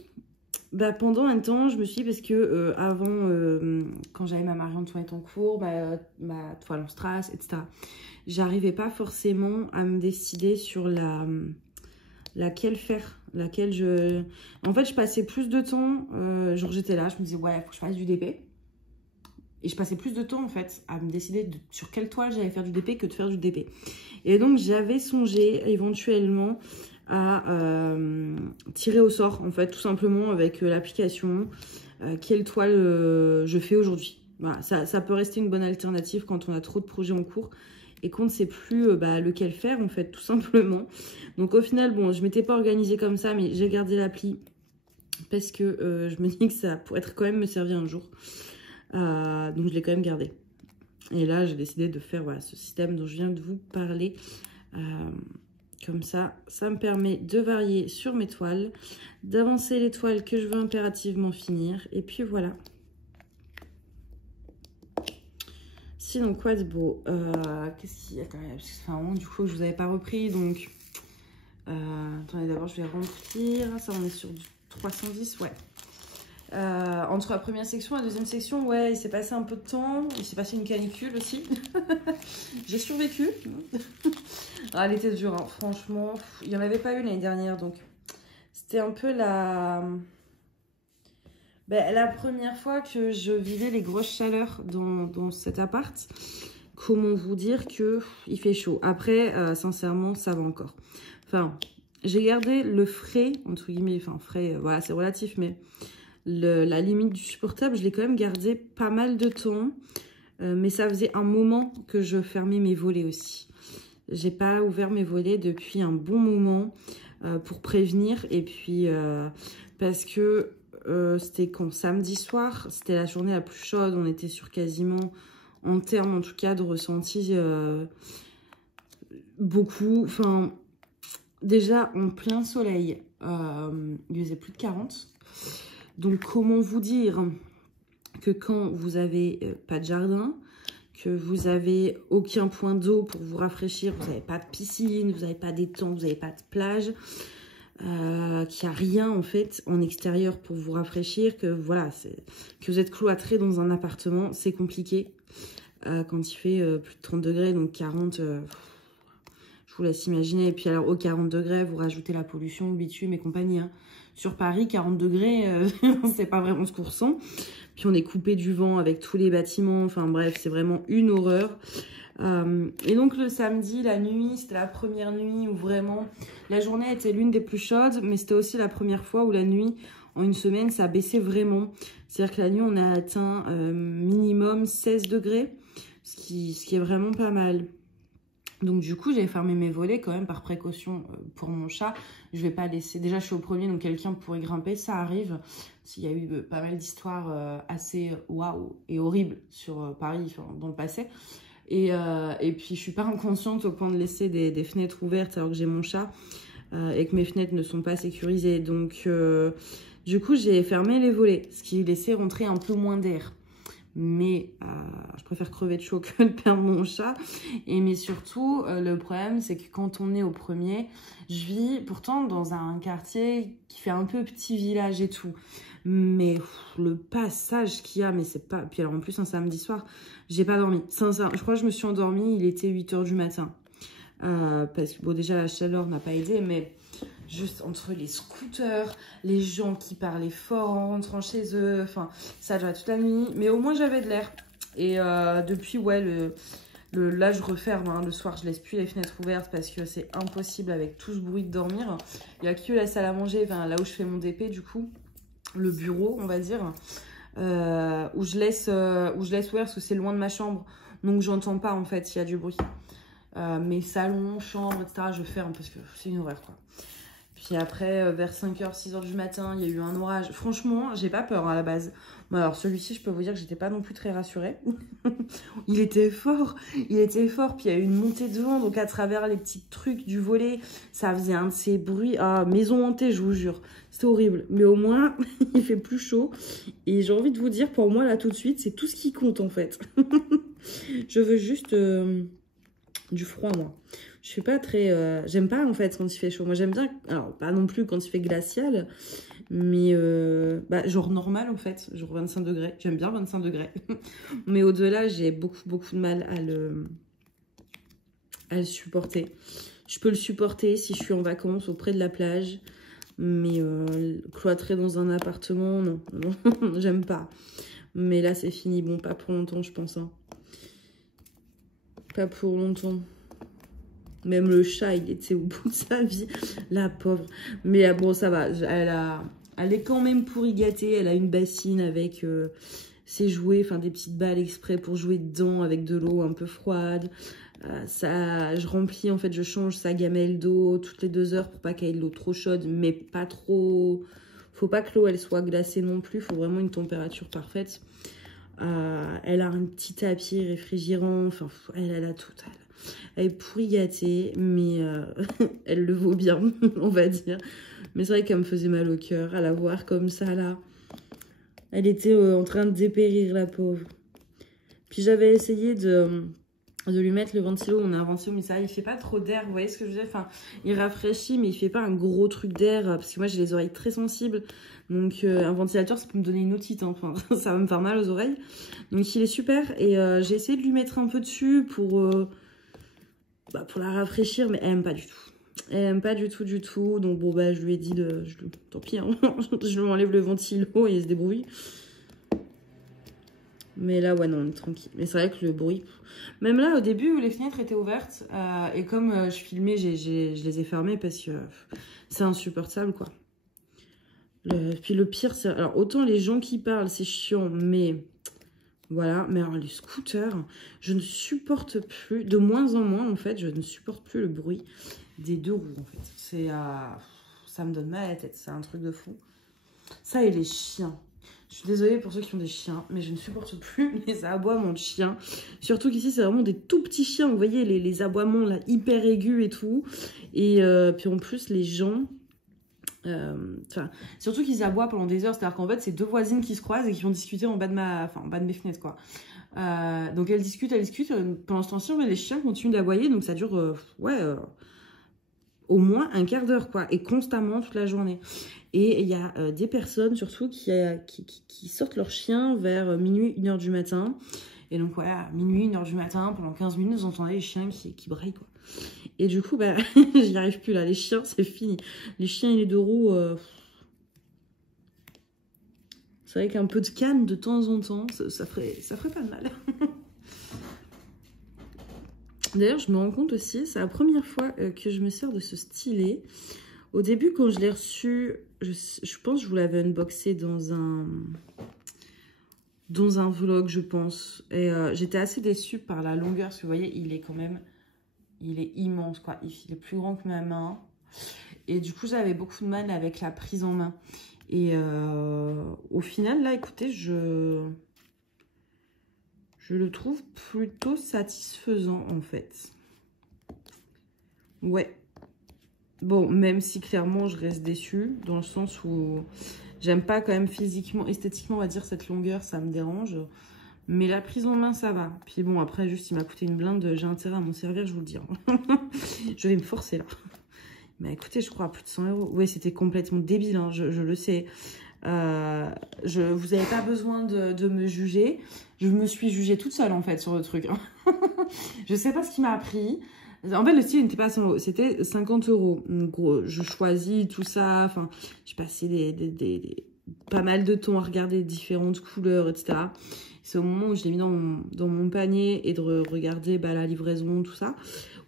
pendant un temps, je me suis dit, parce que avant, quand j'avais ma Marie-Antoinette en cours, ma toile en strass, etc., j'arrivais pas forcément à me décider sur laquelle faire, En fait, je passais plus de temps, genre j'étais là, je me disais, ouais, faut que je fasse du DP. Et je passais plus de temps, en fait, à me décider sur quelle toile j'allais faire du DP que de faire du DP. Et donc, j'avais songé éventuellement à tirer au sort, en fait, tout simplement avec l'application, quelle toile je fais aujourd'hui. Voilà, ça peut rester une bonne alternative quand on a trop de projets en cours et qu'on ne sait plus lequel faire, en fait, tout simplement. Donc, au final, bon, je ne m'étais pas organisée comme ça, mais j'ai gardé l'appli parce que je me dis que ça pourrait quand même me servir un jour. Donc, je l'ai quand même gardé. Et là, j'ai décidé de faire ce système dont je viens de vous parler. Comme ça, ça me permet de varier sur mes toiles, d'avancer les toiles que je veux impérativement finir. Et puis, voilà. Sinon, quoi de beau? Qu'est-ce qu'il y a? Attendez, parce que ça fait un moment du coup que je vous avais pas repris. Donc, attendez, d'abord, je vais remplir. Ça, on est sur du 310, ouais. Entre la première section et la deuxième section, ouais, il s'est passé un peu de temps. Il s'est passé une canicule aussi. J'ai survécu. Elle était dure, hein. Franchement. Il n'y en avait pas eu l'année dernière, donc c'était un peu la première fois que je vivais les grosses chaleurs dans cet appart. Comment vous dire que il fait chaud. Après, sincèrement, ça va encore. Enfin, j'ai gardé le frais, entre guillemets, enfin frais, voilà, c'est relatif, mais la limite du supportable, je l'ai quand même gardé pas mal de temps. Mais ça faisait un moment que je fermais mes volets aussi. J'ai pas ouvert mes volets depuis un bon moment pour prévenir. Et puis, parce que c'était quand samedi soir, c'était la journée la plus chaude. On était sur quasiment, en termes en tout cas de ressenti, beaucoup. Enfin, déjà en plein soleil, il faisait plus de 40. Donc, comment vous dire que quand vous avez pas de jardin, que vous avez aucun point d'eau pour vous rafraîchir, vous n'avez pas de piscine, vous n'avez pas d'étang, vous n'avez pas de plage, qu'il n'y a rien en fait en extérieur pour vous rafraîchir, que voilà, que vous êtes cloîtré dans un appartement, c'est compliqué quand il fait plus de 30 degrés, donc 40, je vous laisse imaginer. Et puis alors aux 40 degrés, vous rajoutez la pollution, le bitume et compagnie, hein. Sur Paris, 40 degrés, c'est pas vraiment ce qu'on ressent. Puis on est coupé du vent avec tous les bâtiments. Enfin bref, c'est vraiment une horreur. Et donc le samedi, la nuit, c'était la première nuit où vraiment la journée était l'une des plus chaudes, mais c'était aussi la première fois où la nuit, en une semaine, ça a baissé vraiment. C'est-à-dire que la nuit, on a atteint minimum 16 degrés, ce qui est vraiment pas mal. Donc du coup, j'ai fermé mes volets quand même par précaution pour mon chat. Je vais pas laisser... Déjà, je suis au premier, donc quelqu'un pourrait grimper, ça arrive. Il y a eu pas mal d'histoires assez waouh et horribles sur Paris, enfin, dans le passé. Et puis, je suis pas inconsciente au point de laisser des fenêtres ouvertes alors que j'ai mon chat et que mes fenêtres ne sont pas sécurisées. Donc, du coup, j'ai fermé les volets, ce qui laissait rentrer un peu moins d'air. Mais je préfère crever de chaud que de perdre mon chat. Mais surtout, le problème, c'est que quand on est au premier, je vis pourtant dans un quartier qui fait un peu petit village et tout. Mais le passage qu'il y a, mais c'est pas... Puis alors en plus, un samedi soir, j'ai pas dormi. Sincèrement, je crois que je me suis endormie, il était 8 h du matin. Parce que bon, déjà, la chaleur n'a pas aidé, mais juste entre les scooters, les gens qui parlaient fort en rentrant chez eux, enfin, ça a duré toute la nuit. Mais au moins, j'avais de l'air. Et depuis, ouais, là, je referme. Hein. Le soir, je laisse plus les fenêtres ouvertes parce que c'est impossible avec tout ce bruit de dormir. Il n'y a que la salle à manger, enfin, là où je fais mon DP, du coup. Le bureau, on va dire, où je laisse ouvert parce que c'est loin de ma chambre. Donc, j'entends pas, en fait, s'il y a du bruit. Mes salons, chambres, etc., je ferme parce que c'est une horreur, quoi. Puis après, vers 5 h, 6 h du matin, il y a eu un orage. Franchement, j'ai pas peur à la base. Bon, alors celui-ci, je peux vous dire que j'étais pas non plus très rassurée. Il était fort. Puis il y a eu une montée de vent, donc à travers les petits trucs du volet, ça faisait un de ces bruits. Ah, maison hantée, je vous jure. C'était horrible. Mais au moins, il fait plus chaud. Et j'ai envie de vous dire, pour moi, là, tout de suite, c'est tout ce qui compte, en fait. Je veux juste du froid, moi. Je suis pas très... j'aime pas, en fait, quand il fait chaud. Moi, j'aime bien... Alors, pas non plus quand il fait glacial, mais genre normal, en fait. Genre 25 degrés. J'aime bien 25 degrés. Mais au-delà, j'ai beaucoup de mal à le supporter. Je peux le supporter si je suis en vacances auprès de la plage. Mais cloîtré dans un appartement, non. J'aime pas. Mais là, c'est fini. Bon, pas pour longtemps, je pense. Hein. Pas pour longtemps. Même le chat, il était au bout de sa vie. La pauvre. Mais bon, ça va. Elle est quand même pourri gâtée. Elle a une bassine avec ses jouets. Enfin, des petites balles exprès pour jouer dedans avec de l'eau un peu froide. Je remplis, en fait, je change sa gamelle d'eau toutes les 2 heures pour pas qu'elle ait de l'eau trop chaude. Mais pas trop... Faut pas que l'eau, elle soit glacée non plus. Faut vraiment une température parfaite. Elle a un petit tapis réfrigérant. Enfin, elle a tout. Elle est pourri gâtée, mais elle le vaut bien, on va dire. Mais c'est vrai qu'elle me faisait mal au cœur à la voir comme ça, là. Elle était en train de dépérir, la pauvre. Puis j'avais essayé de lui mettre le ventilo. On a un ventilo, mais ça, il fait pas trop d'air. Vous voyez ce que je veux dire? Enfin, il rafraîchit, mais il fait pas un gros truc d'air. Parce que moi, j'ai les oreilles très sensibles. Donc, un ventilateur, ça peut me donner une otite. Hein. Enfin, ça va me faire mal aux oreilles. Donc, il est super. Et j'ai essayé de lui mettre un peu dessus pour la rafraîchir, mais elle aime pas du tout. Elle aime pas du tout. Donc, bon, je lui ai dit tant pis, hein. Je lui enlève le ventilo et il se débrouille. Mais là, ouais, non, on est tranquille. Mais c'est vrai que le bruit... Même là, au début, où les fenêtres étaient ouvertes, et comme je filmais, je les ai fermées parce que c'est insupportable, quoi. Puis le pire, c'est... Alors, autant les gens qui parlent, c'est chiant, mais... Voilà. Mais alors, les scooters, je ne supporte plus... De moins en moins, en fait, je ne supporte plus le bruit des 2 roues, en fait. C'est... ça me donne mal à la tête. C'est un truc de fou. Ça et les chiens. Je suis désolée pour ceux qui ont des chiens, mais je ne supporte plus les aboiements de chiens. Surtout qu'ici, c'est vraiment des tout petits chiens. Vous voyez, les aboiements là, hyper aigus et tout. Et puis en plus, les gens... surtout qu'ils aboient pendant des heures. C'est-à-dire qu'en fait, c'est 2 voisines qui se croisent et qui vont discuter en bas de mes fenêtres, quoi. Donc elles discutent. Pendant ce temps-ci, les chiens continuent d'aboyer. Donc ça dure, au moins un quart d'heure, quoi. Et constamment, toute la journée. Et il y a des personnes, surtout, qui sortent leurs chiens vers minuit, 1 h du matin. Et donc, voilà, minuit, 1 h du matin, pendant 15 minutes, vous entendez les chiens qui braillent, quoi. Et du coup, j'y arrive plus, là. Les chiens, c'est fini. Les chiens et les 2 roues, C'est vrai qu'un peu de calme de temps en temps, ça ferait pas de mal. D'ailleurs, je me rends compte aussi, c'est la première fois que je me sers de ce stylet. Au début, quand je l'ai reçu, je pense que je vous l'avais unboxé dans un vlog, je pense. Et j'étais assez déçue par la longueur, parce que vous voyez, il est immense, quoi. Il est plus grand que ma main. Et du coup, j'avais beaucoup de mal avec la prise en main. Et au final, là, écoutez, je le trouve plutôt satisfaisant, en fait. Ouais. Bon, même si clairement, je reste déçue, dans le sens où j'aime pas quand même physiquement, esthétiquement, on va dire, cette longueur, ça me dérange. Mais la prise en main, ça va. Puis bon, après, juste, il m'a coûté une blinde, j'ai intérêt à m'en servir, je vous le dis. Je vais me forcer, là. Mais écoutez, je crois à plus de 100 €. Oui, c'était complètement débile, hein, je le sais. Vous n'avez pas besoin de me juger. Je me suis jugée toute seule, en fait, sur le truc. Je sais pas ce qui m'a appris. En fait, le style n'était pas à 100 €, c'était 50 €. Donc, je choisis tout ça. Enfin, j'ai passé pas mal de temps à regarder différentes couleurs, etc. C'est au moment où je l'ai mis dans mon panier et de regarder la livraison, tout ça,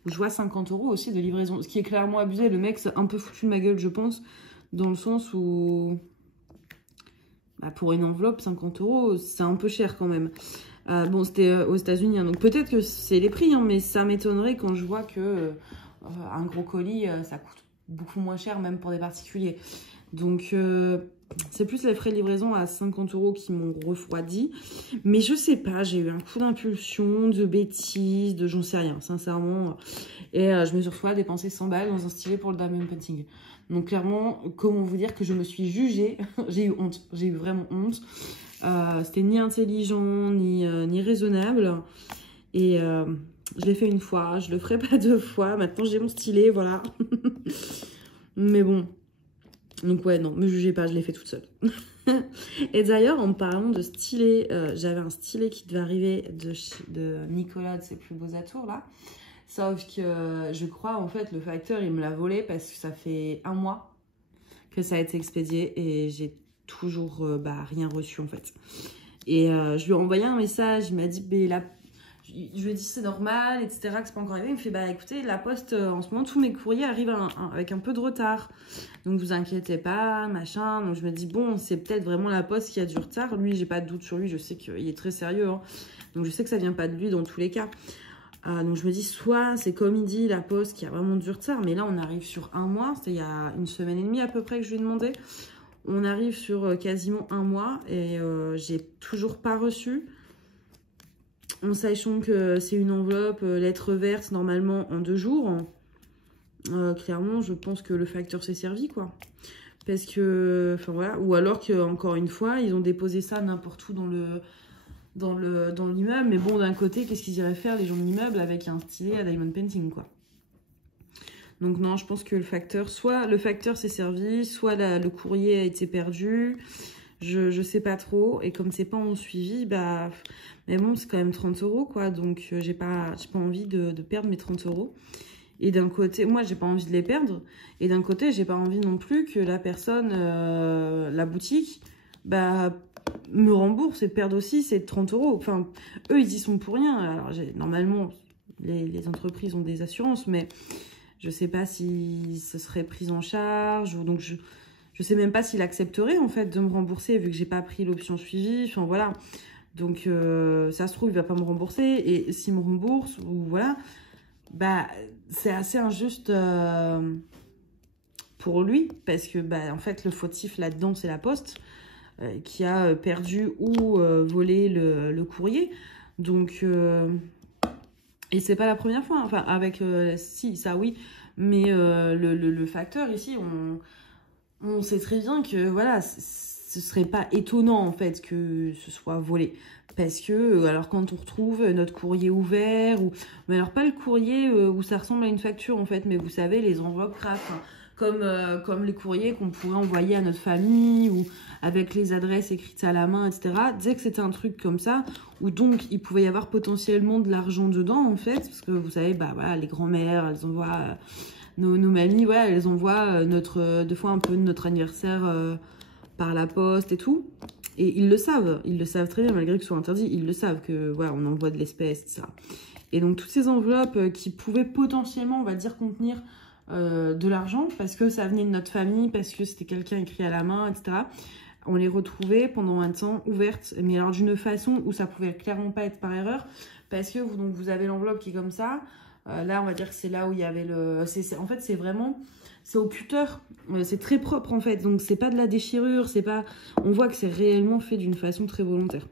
où je vois 50 € aussi de livraison. Ce qui est clairement abusé. Le mec s'est un peu foutu de ma gueule, je pense, dans le sens où pour une enveloppe, 50 €, c'est un peu cher quand même. Bon, c'était aux États-Unis, hein, donc peut-être que c'est les prix, hein, mais ça m'étonnerait quand je vois que un gros colis, ça coûte beaucoup moins cher, même pour des particuliers. Donc, c'est plus les frais de livraison à 50 € qui m'ont refroidi. Mais je sais pas, j'ai eu un coup d'impulsion, de bêtises, j'en sais rien, sincèrement. Et je me suis retrouvée à dépenser 100 balles dans un stylet pour le diamond painting. Donc clairement, comment vous dire que je me suis jugée. J'ai eu honte, j'ai eu vraiment honte. C'était ni intelligent, ni raisonnable. Et je l'ai fait une fois, je le ferai pas 2 fois. Maintenant, j'ai mon stylet, voilà. Mais bon. Donc ouais, non, me jugez pas, je l'ai fait toute seule. Et d'ailleurs, en parlant de stylet, j'avais un stylet qui devait arriver de Nicolas de ses plus beaux atours, là. Sauf que je crois, en fait, le facteur, il me l'a volé parce que ça fait 1 mois que ça a été expédié et j'ai toujours rien reçu, en fait. Et je lui ai envoyé un message, il m'a dit, je lui ai dit c'est normal, etc., que c'est pas encore arrivé. Il me fait, écoutez, la poste, en ce moment, tous mes courriers arrivent avec un peu de retard. Donc, vous inquiétez pas, machin. Donc, je me dis, bon, c'est peut-être vraiment la poste qui a du retard. Lui, j'ai pas de doute sur lui, je sais qu'il est très sérieux, hein. Donc, je sais que ça vient pas de lui dans tous les cas. Donc, je me dis, soit c'est comme il dit, la poste qui a vraiment du retard. Mais là, on arrive sur 1 mois. C'était il y a 1 semaine et demie à peu près que je lui ai demandé. On arrive sur quasiment 1 mois et j'ai toujours pas reçu. En sachant que c'est une enveloppe lettre verte normalement en 2 jours. Clairement, je pense que le facteur s'est servi, quoi. Parce que, enfin voilà, ou alors qu'encore une fois, ils ont déposé ça n'importe où dans l'immeuble. Mais bon, d'un côté, qu'est-ce qu'ils iraient faire, les gens de l'immeuble, avec un stylet à diamond painting, quoi. Donc non, je pense que soit le facteur s'est servi, soit le courrier a été perdu. Je sais pas trop. Et comme c'est pas en suivi, mais bon, c'est quand même 30 € quoi. Donc j'ai pas envie de perdre mes 30 €. Et d'un côté, moi j'ai pas envie de les perdre. Et d'un côté, j'ai pas envie non plus que la personne, la boutique, me rembourse et perde aussi ces 30 €. Enfin, eux ils y sont pour rien. Alors normalement, les entreprises ont des assurances, mais je sais pas si ce serait pris en charge. Donc je sais même pas s'il accepterait en fait de me rembourser vu que j'ai pas pris l'option suivie. Enfin voilà. Donc ça se trouve il va pas me rembourser et s'il me rembourse ou voilà, c'est assez injuste pour lui parce que en fait le fautif là-dedans c'est la poste qui a perdu ou volé le courrier. Donc et c'est pas la première fois. Enfin avec si ça oui, mais le facteur ici on sait très bien que voilà, ce serait pas étonnant en fait que ce soit volé. Parce que, alors quand on retrouve notre courrier ouvert, mais alors pas le courrier où ça ressemble à une facture en fait, mais vous savez, les enveloppes craft, hein, comme les courriers qu'on pourrait envoyer à notre famille ou avec les adresses écrites à la main, etc. Dès que c'était un truc comme ça, où donc il pouvait y avoir potentiellement de l'argent dedans en fait, parce que vous savez, voilà, les grand-mères, elles envoient... Nos mamies, ouais, elles envoient des fois un peu notre anniversaire par la poste et tout. Et ils le savent très bien, malgré que ce soit interdit, ils le savent que voilà, on envoie de l'espèce, etc. Et donc toutes ces enveloppes qui pouvaient potentiellement, on va dire, contenir de l'argent, parce que ça venait de notre famille, parce que c'était quelqu'un écrit à la main, etc. On les retrouvait pendant un temps ouvertes, mais alors d'une façon où ça pouvait clairement pas être par erreur, parce que vous avez l'enveloppe qui est comme ça. Là, on va dire que c'est là où il y avait le... en fait, c'est vraiment... C'est au cutter. C'est très propre, en fait. Donc, c'est pas de la déchirure. C'est pas... On voit que c'est réellement fait d'une façon très volontaire.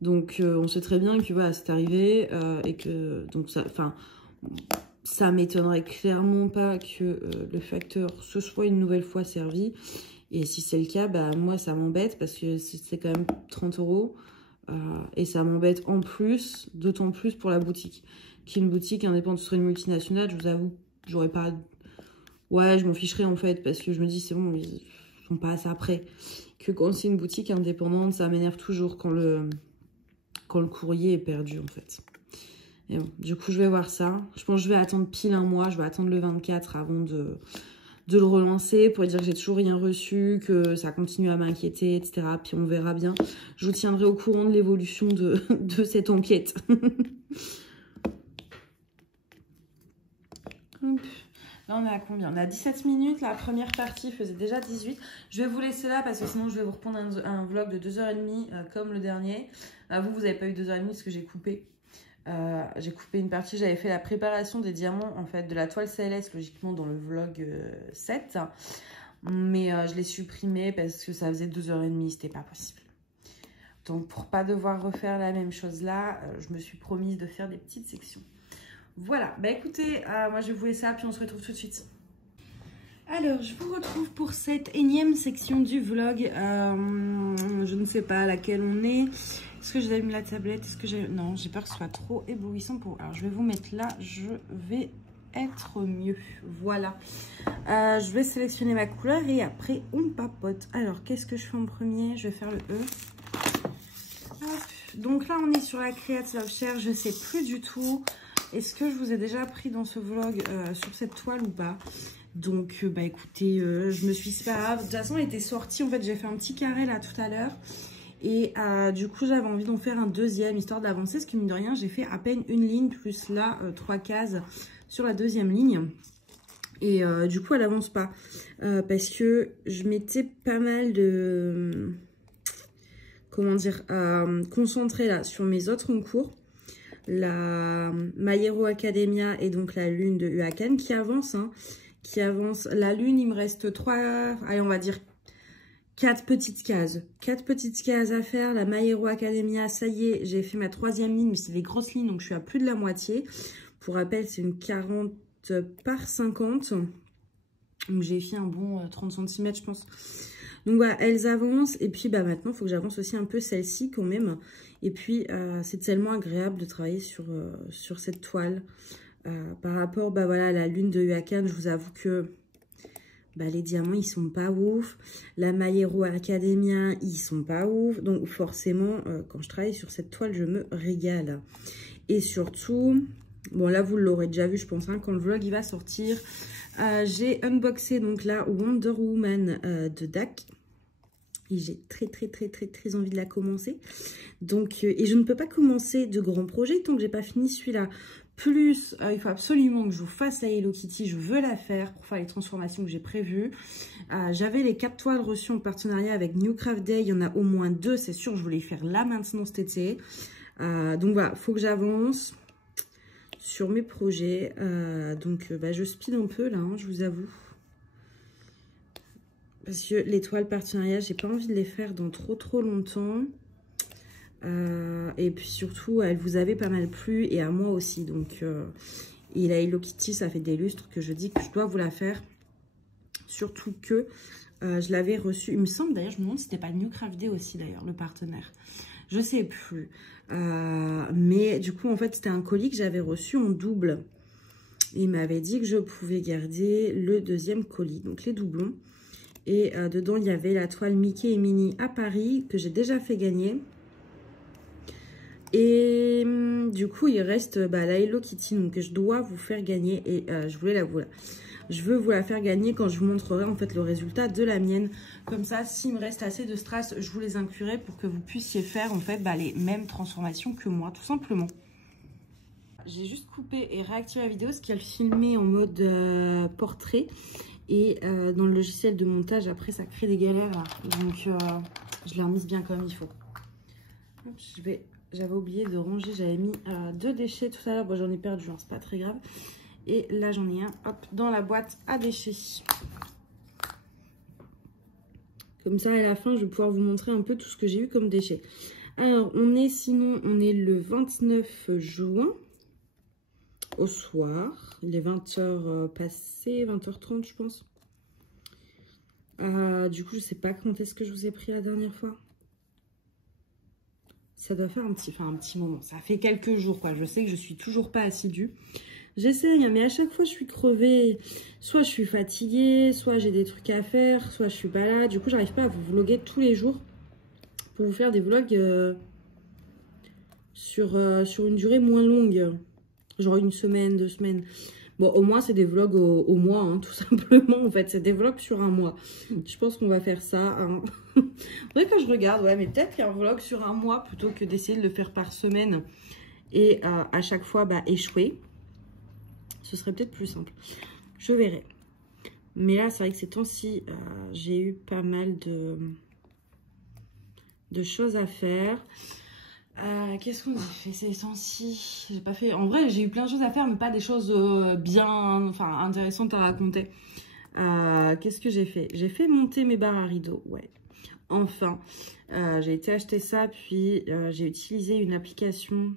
Donc, on sait très bien que voilà, c'est arrivé. Et que... Donc, ça... Enfin... Ça m'étonnerait clairement pas que le facteur se soit une nouvelle fois servi. Et si c'est le cas, bah, moi, ça m'embête parce que c'est quand même 30 €. Et ça m'embête en plus, d'autant plus pour la boutique. Qui est une boutique indépendante, ce serait une multinationale, je vous avoue, j'aurais pas... Ouais, je m'en ficherais en fait, parce que je me dis, c'est bon, ils sont pas assez prêts. Que quand c'est une boutique indépendante, ça m'énerve toujours quand le courrier est perdu en fait. Et bon, du coup, je vais voir ça. Je pense que je vais attendre pile un mois, je vais attendre le 24 avant de le relancer pour dire que j'ai toujours rien reçu, que ça continue à m'inquiéter, etc. Puis on verra bien. Je vous tiendrai au courant de l'évolution de cette enquête. Là, on est à combien? On est à 17 minutes. La première partie faisait déjà 18. Je vais vous laisser là parce que sinon, je vais vous reprendre un vlog de 2h30 comme le dernier. Vous n'avez pas eu 2h30 parce que j'ai coupé. J'ai coupé une partie. J'avais fait la préparation des diamants, en fait, de la toile CLS, logiquement, dans le vlog 7. Mais je l'ai supprimé parce que ça faisait 2h30. C'était pas possible. Donc, pour pas devoir refaire la même chose là, je me suis promise de faire des petites sections. Voilà, bah écoutez, moi je vais vous laisser ça, puis on se retrouve tout de suite. Alors, je vous retrouve pour cette énième section du vlog. Je ne sais pas à laquelle on est. Est-ce que j'ai mis la tablette? Est-ce que j'ai... Non, j'ai peur que ce soit trop éblouissant pour... Alors, je vais vous mettre là, je vais être mieux. Voilà. Je vais sélectionner ma couleur et après, on papote. Alors, qu'est-ce que je fais en premier? Je vais faire le E. Hop. Donc là, on est sur la Create Love Share. Je ne sais plus du tout... Est-ce que je vous ai déjà pris dans ce vlog sur cette toile ou pas? Donc, bah écoutez, je me suis... C'est pas grave. De toute façon, elle était sortie. En fait, j'ai fait un petit carré là tout à l'heure. Et du coup, j'avais envie d'en faire un deuxième, histoire d'avancer. Parce que mine de rien, j'ai fait à peine une ligne, plus là, 3 cases sur la deuxième ligne. Et du coup, elle avance pas. Parce que je mettais pas mal de... Comment dire? Concentrée là sur mes autres en cours. La My Hero Academia et donc la lune de Huacan qui avance, hein, qui avance. La lune, il me reste 3, allez, on va dire 4 petites cases. 4 petites cases à faire. La My Hero Academia, ça y est, j'ai fait ma 3e ligne, mais c'est des grosses lignes, donc je suis à plus de la moitié. Pour rappel, c'est une 40 par 50. Donc j'ai fait un bon 30 cm, je pense. Donc voilà, elles avancent. Et puis bah maintenant, il faut que j'avance aussi un peu celle-ci quand même. Et puis, c'est tellement agréable de travailler sur cette toile. Par rapport bah, voilà, à la lune de Huacan, je vous avoue que bah, les diamants, ils sont pas ouf. La My Hero Academia, ils sont pas ouf. Donc forcément, quand je travaille sur cette toile, je me régale. Et surtout, bon là, vous l'aurez déjà vu, je pense, hein, quand le vlog il va sortir. J'ai unboxé donc la Wonder Woman de DAC. Et j'ai très envie de la commencer. Donc, et je ne peux pas commencer de grands projets tant que j'ai pas fini celui-là. Plus, il faut absolument que je vous fasse la Hello Kitty. Je veux la faire pour faire les transformations que j'ai prévues. J'avais les 4 toiles reçues en partenariat avec New Craft Day. Il y en a au moins 2, c'est sûr. Je voulais les faire là maintenant cet été. Donc voilà, il faut que j'avance sur mes projets. Donc bah, je speed un peu là, hein, je vous avoue. Parce que les toiles partenariat, j'ai pas envie de les faire dans trop longtemps. Et puis surtout, elles vous avaient pas mal plu et à moi aussi. Donc, et la Hello Kitty, ça fait des lustres que je dis que je dois vous la faire. Surtout que je l'avais reçue, il me semble d'ailleurs, je me demande si c'était pas New Craft Day aussi d'ailleurs, le partenaire. Je sais plus. Mais du coup, en fait, c'était un colis que j'avais reçu en double. Il m'avait dit que je pouvais garder le 2e colis, donc les doublons. Et dedans, il y avait la toile Mickey et Minnie à Paris, que j'ai déjà fait gagner. Et du coup, il reste la Hello Kitty, donc je dois vous faire gagner. Et je veux vous la faire gagner quand je vous montrerai en fait le résultat de la mienne. Comme ça, s'il me reste assez de strass, je vous les inclurai pour que vous puissiez faire en fait les mêmes transformations que moi, tout simplement. J'ai juste coupé et réactivé la vidéo, ce qu'elle filmait en mode portrait. Et dans le logiciel de montage, après, ça crée des galères. Là. Donc, je l'ai remise bien comme il faut. J'avais oublié de ranger, j'avais mis 2 déchets tout à l'heure. Bon, j'en ai perdu, hein, c'est pas très grave. Et là, j'en ai un, hop, dans la boîte à déchets. Comme ça, à la fin, je vais pouvoir vous montrer un peu tout ce que j'ai eu comme déchets. Alors, on est le 29 juin. Au soir, il est 20h passé, 20h30 je pense. Du coup, je sais pas quand est-ce que je vous ai pris la dernière fois. Ça doit faire un petit moment. Ça fait quelques jours quoi. Je sais que je suis toujours pas assidue. J'essaye, mais à chaque fois je suis crevée. Soit je suis fatiguée, soit j'ai des trucs à faire, soit je suis pas là. Du coup, j'arrive pas à vous vlogger tous les jours pour vous faire des vlogs sur une durée moins longue. Genre 1 semaine, 2 semaines. Bon, au moins, c'est des vlogs au mois, hein, tout simplement. En fait, c'est des vlogs sur un mois. Je pense qu'on va faire ça. Hein. Faudrait que je regarde, ouais, mais peut-être qu'un vlog sur un mois plutôt que d'essayer de le faire par semaine et à chaque fois échouer. Ce serait peut-être plus simple. Je verrai. Mais là, c'est vrai que ces temps-ci, j'ai eu pas mal de choses à faire. Qu'est-ce qu'on a fait ces temps-ci? J'ai pas fait. En vrai, j'ai eu plein de choses à faire, mais pas des choses intéressantes à raconter. Qu'est-ce que j'ai fait? J'ai fait monter mes barres à rideaux, ouais. Enfin, j'ai été acheter ça, puis j'ai utilisé une application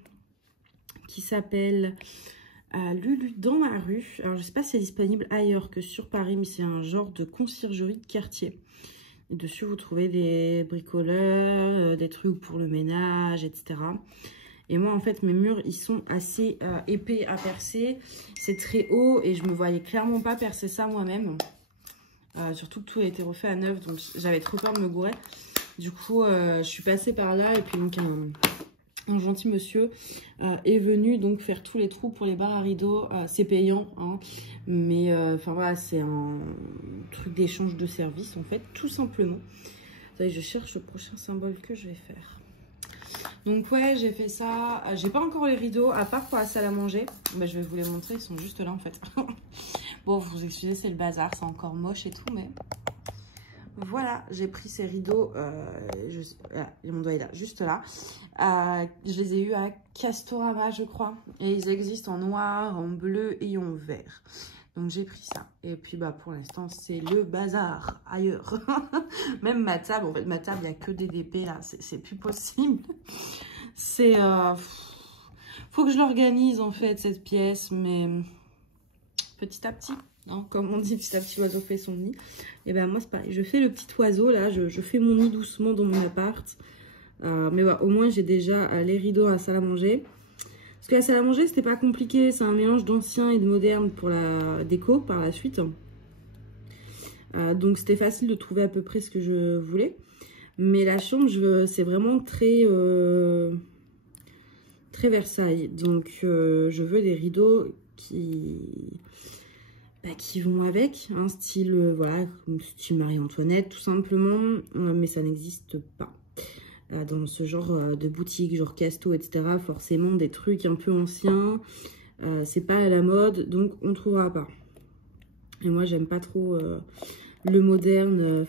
qui s'appelle Lulu dans ma rue. Alors, je sais pas si c'est disponible ailleurs que sur Paris, mais c'est un genre de conciergerie de quartier. Et dessus, vous trouvez des bricoleurs, des trucs pour le ménage, etc. Et moi, en fait, mes murs, ils sont assez épais à percer. C'est très haut et je me voyais clairement pas percer ça moi-même. Surtout que tout a été refait à neuf, donc j'avais trop peur de me gourer. Du coup, je suis passée par là et puis donc un gentil monsieur est venu donc faire tous les trous pour les barres à rideaux. C'est payant, hein, mais voilà, c'est un truc d'échange de services en fait, tout simplement. Attendez, je cherche le prochain symbole que je vais faire. Donc ouais, j'ai fait ça. J'ai pas encore les rideaux, à part pour la salle à manger. Je vais vous les montrer, ils sont juste là en fait. Bon, vous excusez, c'est le bazar, c'est encore moche et tout, mais... Voilà, j'ai pris ces rideaux, mon doigt est là, juste là. Je les ai eus à Castorama, je crois. Et ils existent en noir, en bleu et en vert. Donc j'ai pris ça. Et puis pour l'instant, c'est le bazar ailleurs. Même ma table, en fait, ma table, il n'y a que des DP là. C'est plus possible. C'est... faut que je l'organise en fait, cette pièce. Mais petit à petit. Hein, comme on dit, petit à petit oiseau fait son nid. Et moi c'est pareil, je fais le petit oiseau là, je fais mon nid doucement dans mon appart. Mais au moins j'ai déjà les rideaux à la salle à manger. Parce que la salle à manger c'était pas compliqué, c'est un mélange d'ancien et de moderne pour la déco par la suite. Donc c'était facile de trouver à peu près ce que je voulais. Mais la chambre, c'est vraiment très Versailles. Donc je veux des rideaux qui vont avec, un style, voilà, style Marie-Antoinette, tout simplement, mais ça n'existe pas. Dans ce genre de boutique, genre Casto, etc., forcément, des trucs un peu anciens, c'est pas à la mode, donc on trouvera pas. Et moi, j'aime pas trop le moderne,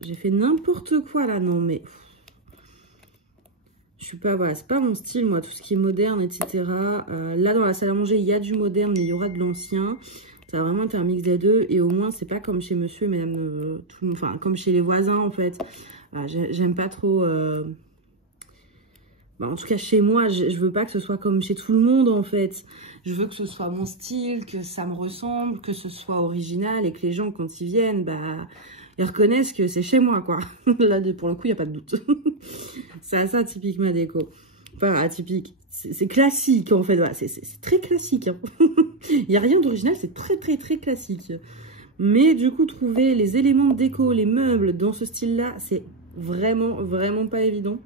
j'ai fait n'importe quoi, là, non, mais... Je suis pas, voilà, c'est pas mon style, moi, tout ce qui est moderne, etc. Là, dans la salle à manger, il y a du moderne, mais il y aura de l'ancien. Ça va vraiment être un mix des deux. Et au moins, c'est pas comme chez monsieur et madame, comme chez les voisins, en fait. J'aime pas trop... en tout cas, chez moi, je veux pas que ce soit comme chez tout le monde, en fait. Je veux que ce soit mon style, que ça me ressemble, que ce soit original et que les gens, quand ils viennent, ils reconnaissent que c'est chez moi, quoi. Là, pour le coup, il n'y a pas de doute. C'est ça, atypique, ma déco. Enfin, atypique. C'est classique, en fait. Voilà, c'est très classique. Hein. Il n'y a rien d'original, c'est très, très, très classique. Mais du coup, trouver les éléments de déco, les meubles dans ce style-là, c'est vraiment, vraiment pas évident.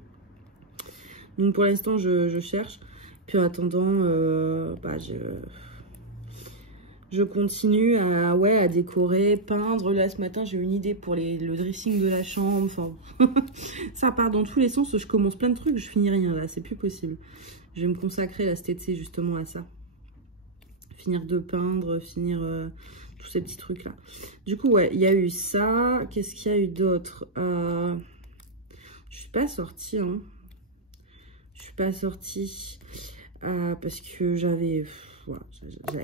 Donc pour l'instant, je cherche. Puis en attendant, bah, je continue à, ouais, à décorer, peindre. Là, ce matin, j'ai une idée pour le dressing de la chambre. Enfin, ça part dans tous les sens. Je commence plein de trucs, je finis rien là. C'est plus possible. Je vais me consacrer là, cet été justement à ça. Finir de peindre, finir tous ces petits trucs là. Du coup, ouais, il y a eu ça. Qu'est-ce qu'il y a eu d'autre? Je suis pas sortie, hein. Je suis pas sortie parce que j'avais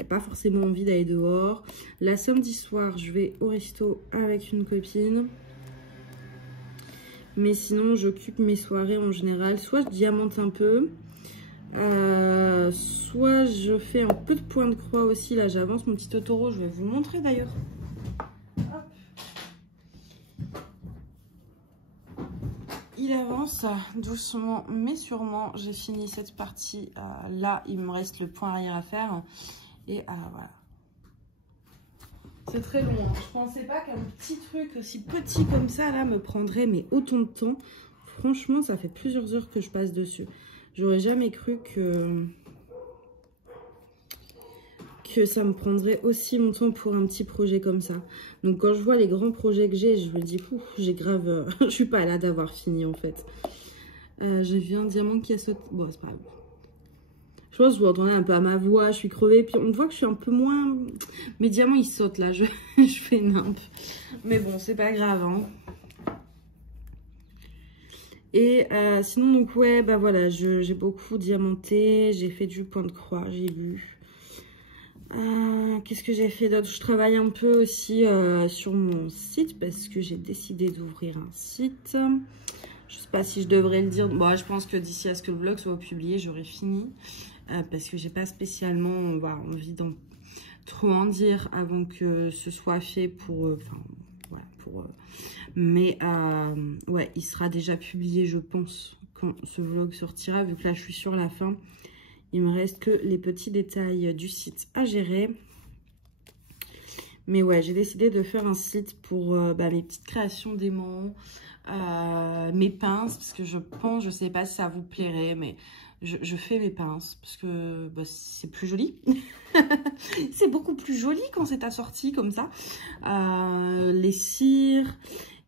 pas forcément envie d'aller dehors. Là, samedi soir, je vais au resto avec une copine. Mais sinon, j'occupe mes soirées en général. Soit je diamante un peu, soit je fais un peu de point de croix aussi. Là, j'avance mon petit Totoro. Je vais vous montrer d'ailleurs. Il avance doucement mais sûrement. J'ai fini cette partie. Là, il me reste le point arrière à faire. Et voilà. C'est très long. Hein. Je pensais pas qu'un petit truc aussi petit comme ça là me prendrait mais autant de temps. Franchement, ça fait plusieurs heures que je passe dessus. J'aurais jamais cru que ça me prendrait aussi longtemps pour un petit projet comme ça. Donc quand je vois les grands projets que j'ai, je me dis, j'ai grave... je suis pas là d'avoir fini en fait. J'ai vu un diamant qui a sauté... Bon, c'est pas grave. Je pense que vous entendez un peu à ma voix, je suis crevée. Puis on voit que je suis un peu moins... Mes diamants, ils sautent là, je fais nimp. Mais bon, c'est pas grave, hein. Et sinon, donc ouais, bah voilà, j'ai beaucoup diamanté. J'ai fait du point de croix, j'ai lu. Qu'est-ce que j'ai fait d'autre? Je travaille un peu aussi sur mon site parce que j'ai décidé d'ouvrir un site. Je sais pas si je devrais le dire. Bon, je pense que d'ici à ce que le vlog soit publié, j'aurai fini. Parce que j'ai pas spécialement envie d'en trop en dire avant que ce soit fait pour... voilà, mais ouais, il sera déjà publié, je pense, quand ce vlog sortira. Vu que là, je suis sur la fin. Il me reste que les petits détails du site à gérer. Mais ouais, j'ai décidé de faire un site pour mes petites créations d'aimants, mes pinces, parce que je sais pas si ça vous plairait, mais je fais mes pinces, parce que c'est plus joli. C'est beaucoup plus joli quand c'est assorti comme ça. Les cires...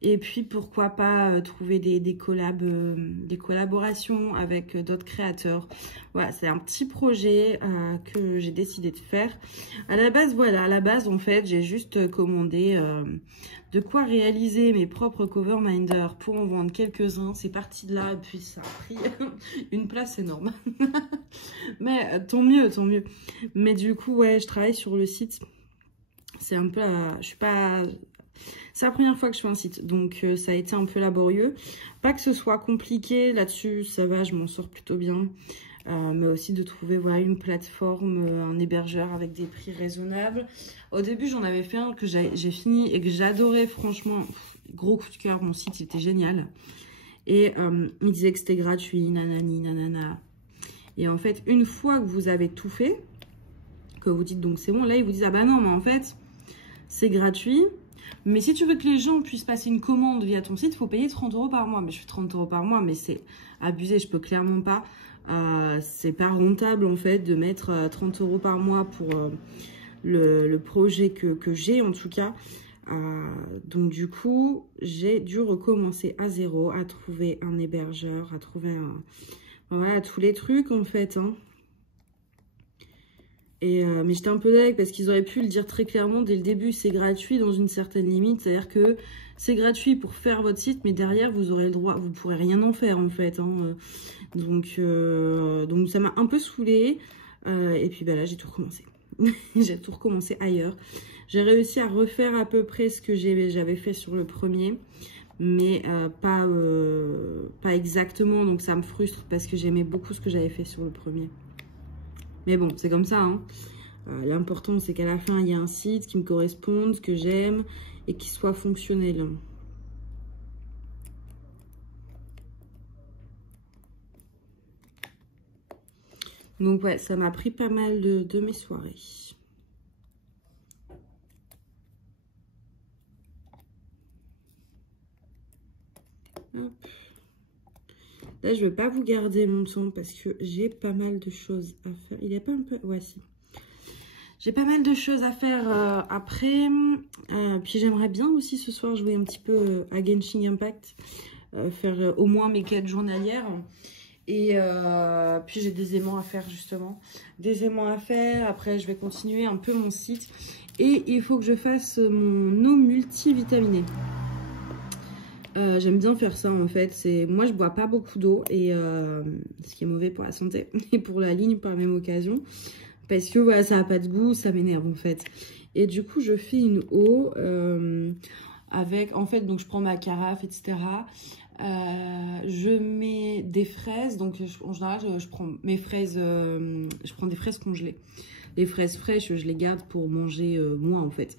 Et puis, pourquoi pas trouver des collaborations avec d'autres créateurs. Voilà, c'est un petit projet que j'ai décidé de faire. À la base, voilà, en fait, j'ai juste commandé de quoi réaliser mes propres coverminder pour en vendre quelques-uns. C'est parti de là, et puis ça a pris une place énorme. Mais tant mieux, tant mieux. Mais du coup, ouais, je travaille sur le site. C'est un peu... je suis pas... C'est la première fois que je fais un site, donc ça a été un peu laborieux. Pas que ce soit compliqué, là-dessus, ça va, je m'en sors plutôt bien. Mais aussi de trouver voilà, une plateforme, un hébergeur avec des prix raisonnables. Au début, j'en avais fait un que j'ai fini et que j'adorais, franchement. Gros coup de cœur, mon site, il était génial. Et il disait que c'était gratuit, nanani, nanana. Et en fait, une fois que vous avez tout fait, que vous dites donc c'est bon, là, ils vous disent, ah bah non, mais en fait, c'est gratuit. Mais si tu veux que les gens puissent passer une commande via ton site, il faut payer 30 € par mois. Mais je fais 30 € par mois, mais c'est abusé, je peux clairement pas. C'est pas rentable en fait de mettre 30 € par mois pour le projet que j'ai en tout cas. Donc du coup, j'ai dû recommencer à zéro, à trouver un hébergeur, à trouver voilà, tous les trucs en fait. Hein. Mais j'étais un peu deg parce qu'ils auraient pu le dire très clairement dès le début, c'est gratuit dans une certaine limite, c'est-à-dire que c'est gratuit pour faire votre site, mais derrière vous aurez le droit, vous pourrez rien en faire en fait. Hein. Donc ça m'a un peu saoulée, et puis là j'ai tout recommencé. J'ai tout recommencé ailleurs. J'ai réussi à refaire à peu près ce que j'avais fait sur le premier, mais pas exactement, donc ça me frustre parce que j'aimais beaucoup ce que j'avais fait sur le premier. Mais bon, c'est comme ça. Hein. L'important, c'est qu'à la fin, il y ait un site qui me corresponde, que j'aime et qui soit fonctionnel. Donc ouais, ça m'a pris pas mal de mes soirées. Hop. Là, je ne vais pas vous garder longtemps parce que j'ai pas mal de choses à faire. Il est pas un peu... Ouais, si. J'ai pas mal de choses à faire après. Puis j'aimerais bien aussi ce soir jouer un petit peu à Genshin Impact. Faire au moins mes quêtes journalières. Et puis j'ai des aimants à faire justement. Des aimants à faire. Après, je vais continuer un peu mon site. Et il faut que je fasse mon eau multivitaminée. J'aime bien faire ça en fait. Moi je bois pas beaucoup d'eau et ce qui est mauvais pour la santé et pour la ligne par la même occasion parce que voilà, ça a pas de goût, ça m'énerve en fait. Et du coup je fais une eau avec en fait, donc je prends ma carafe etc. Je mets des fraises, donc en général je prends mes fraises, je prends des fraises congelées. Les fraises fraîches, je les garde pour manger moi en fait.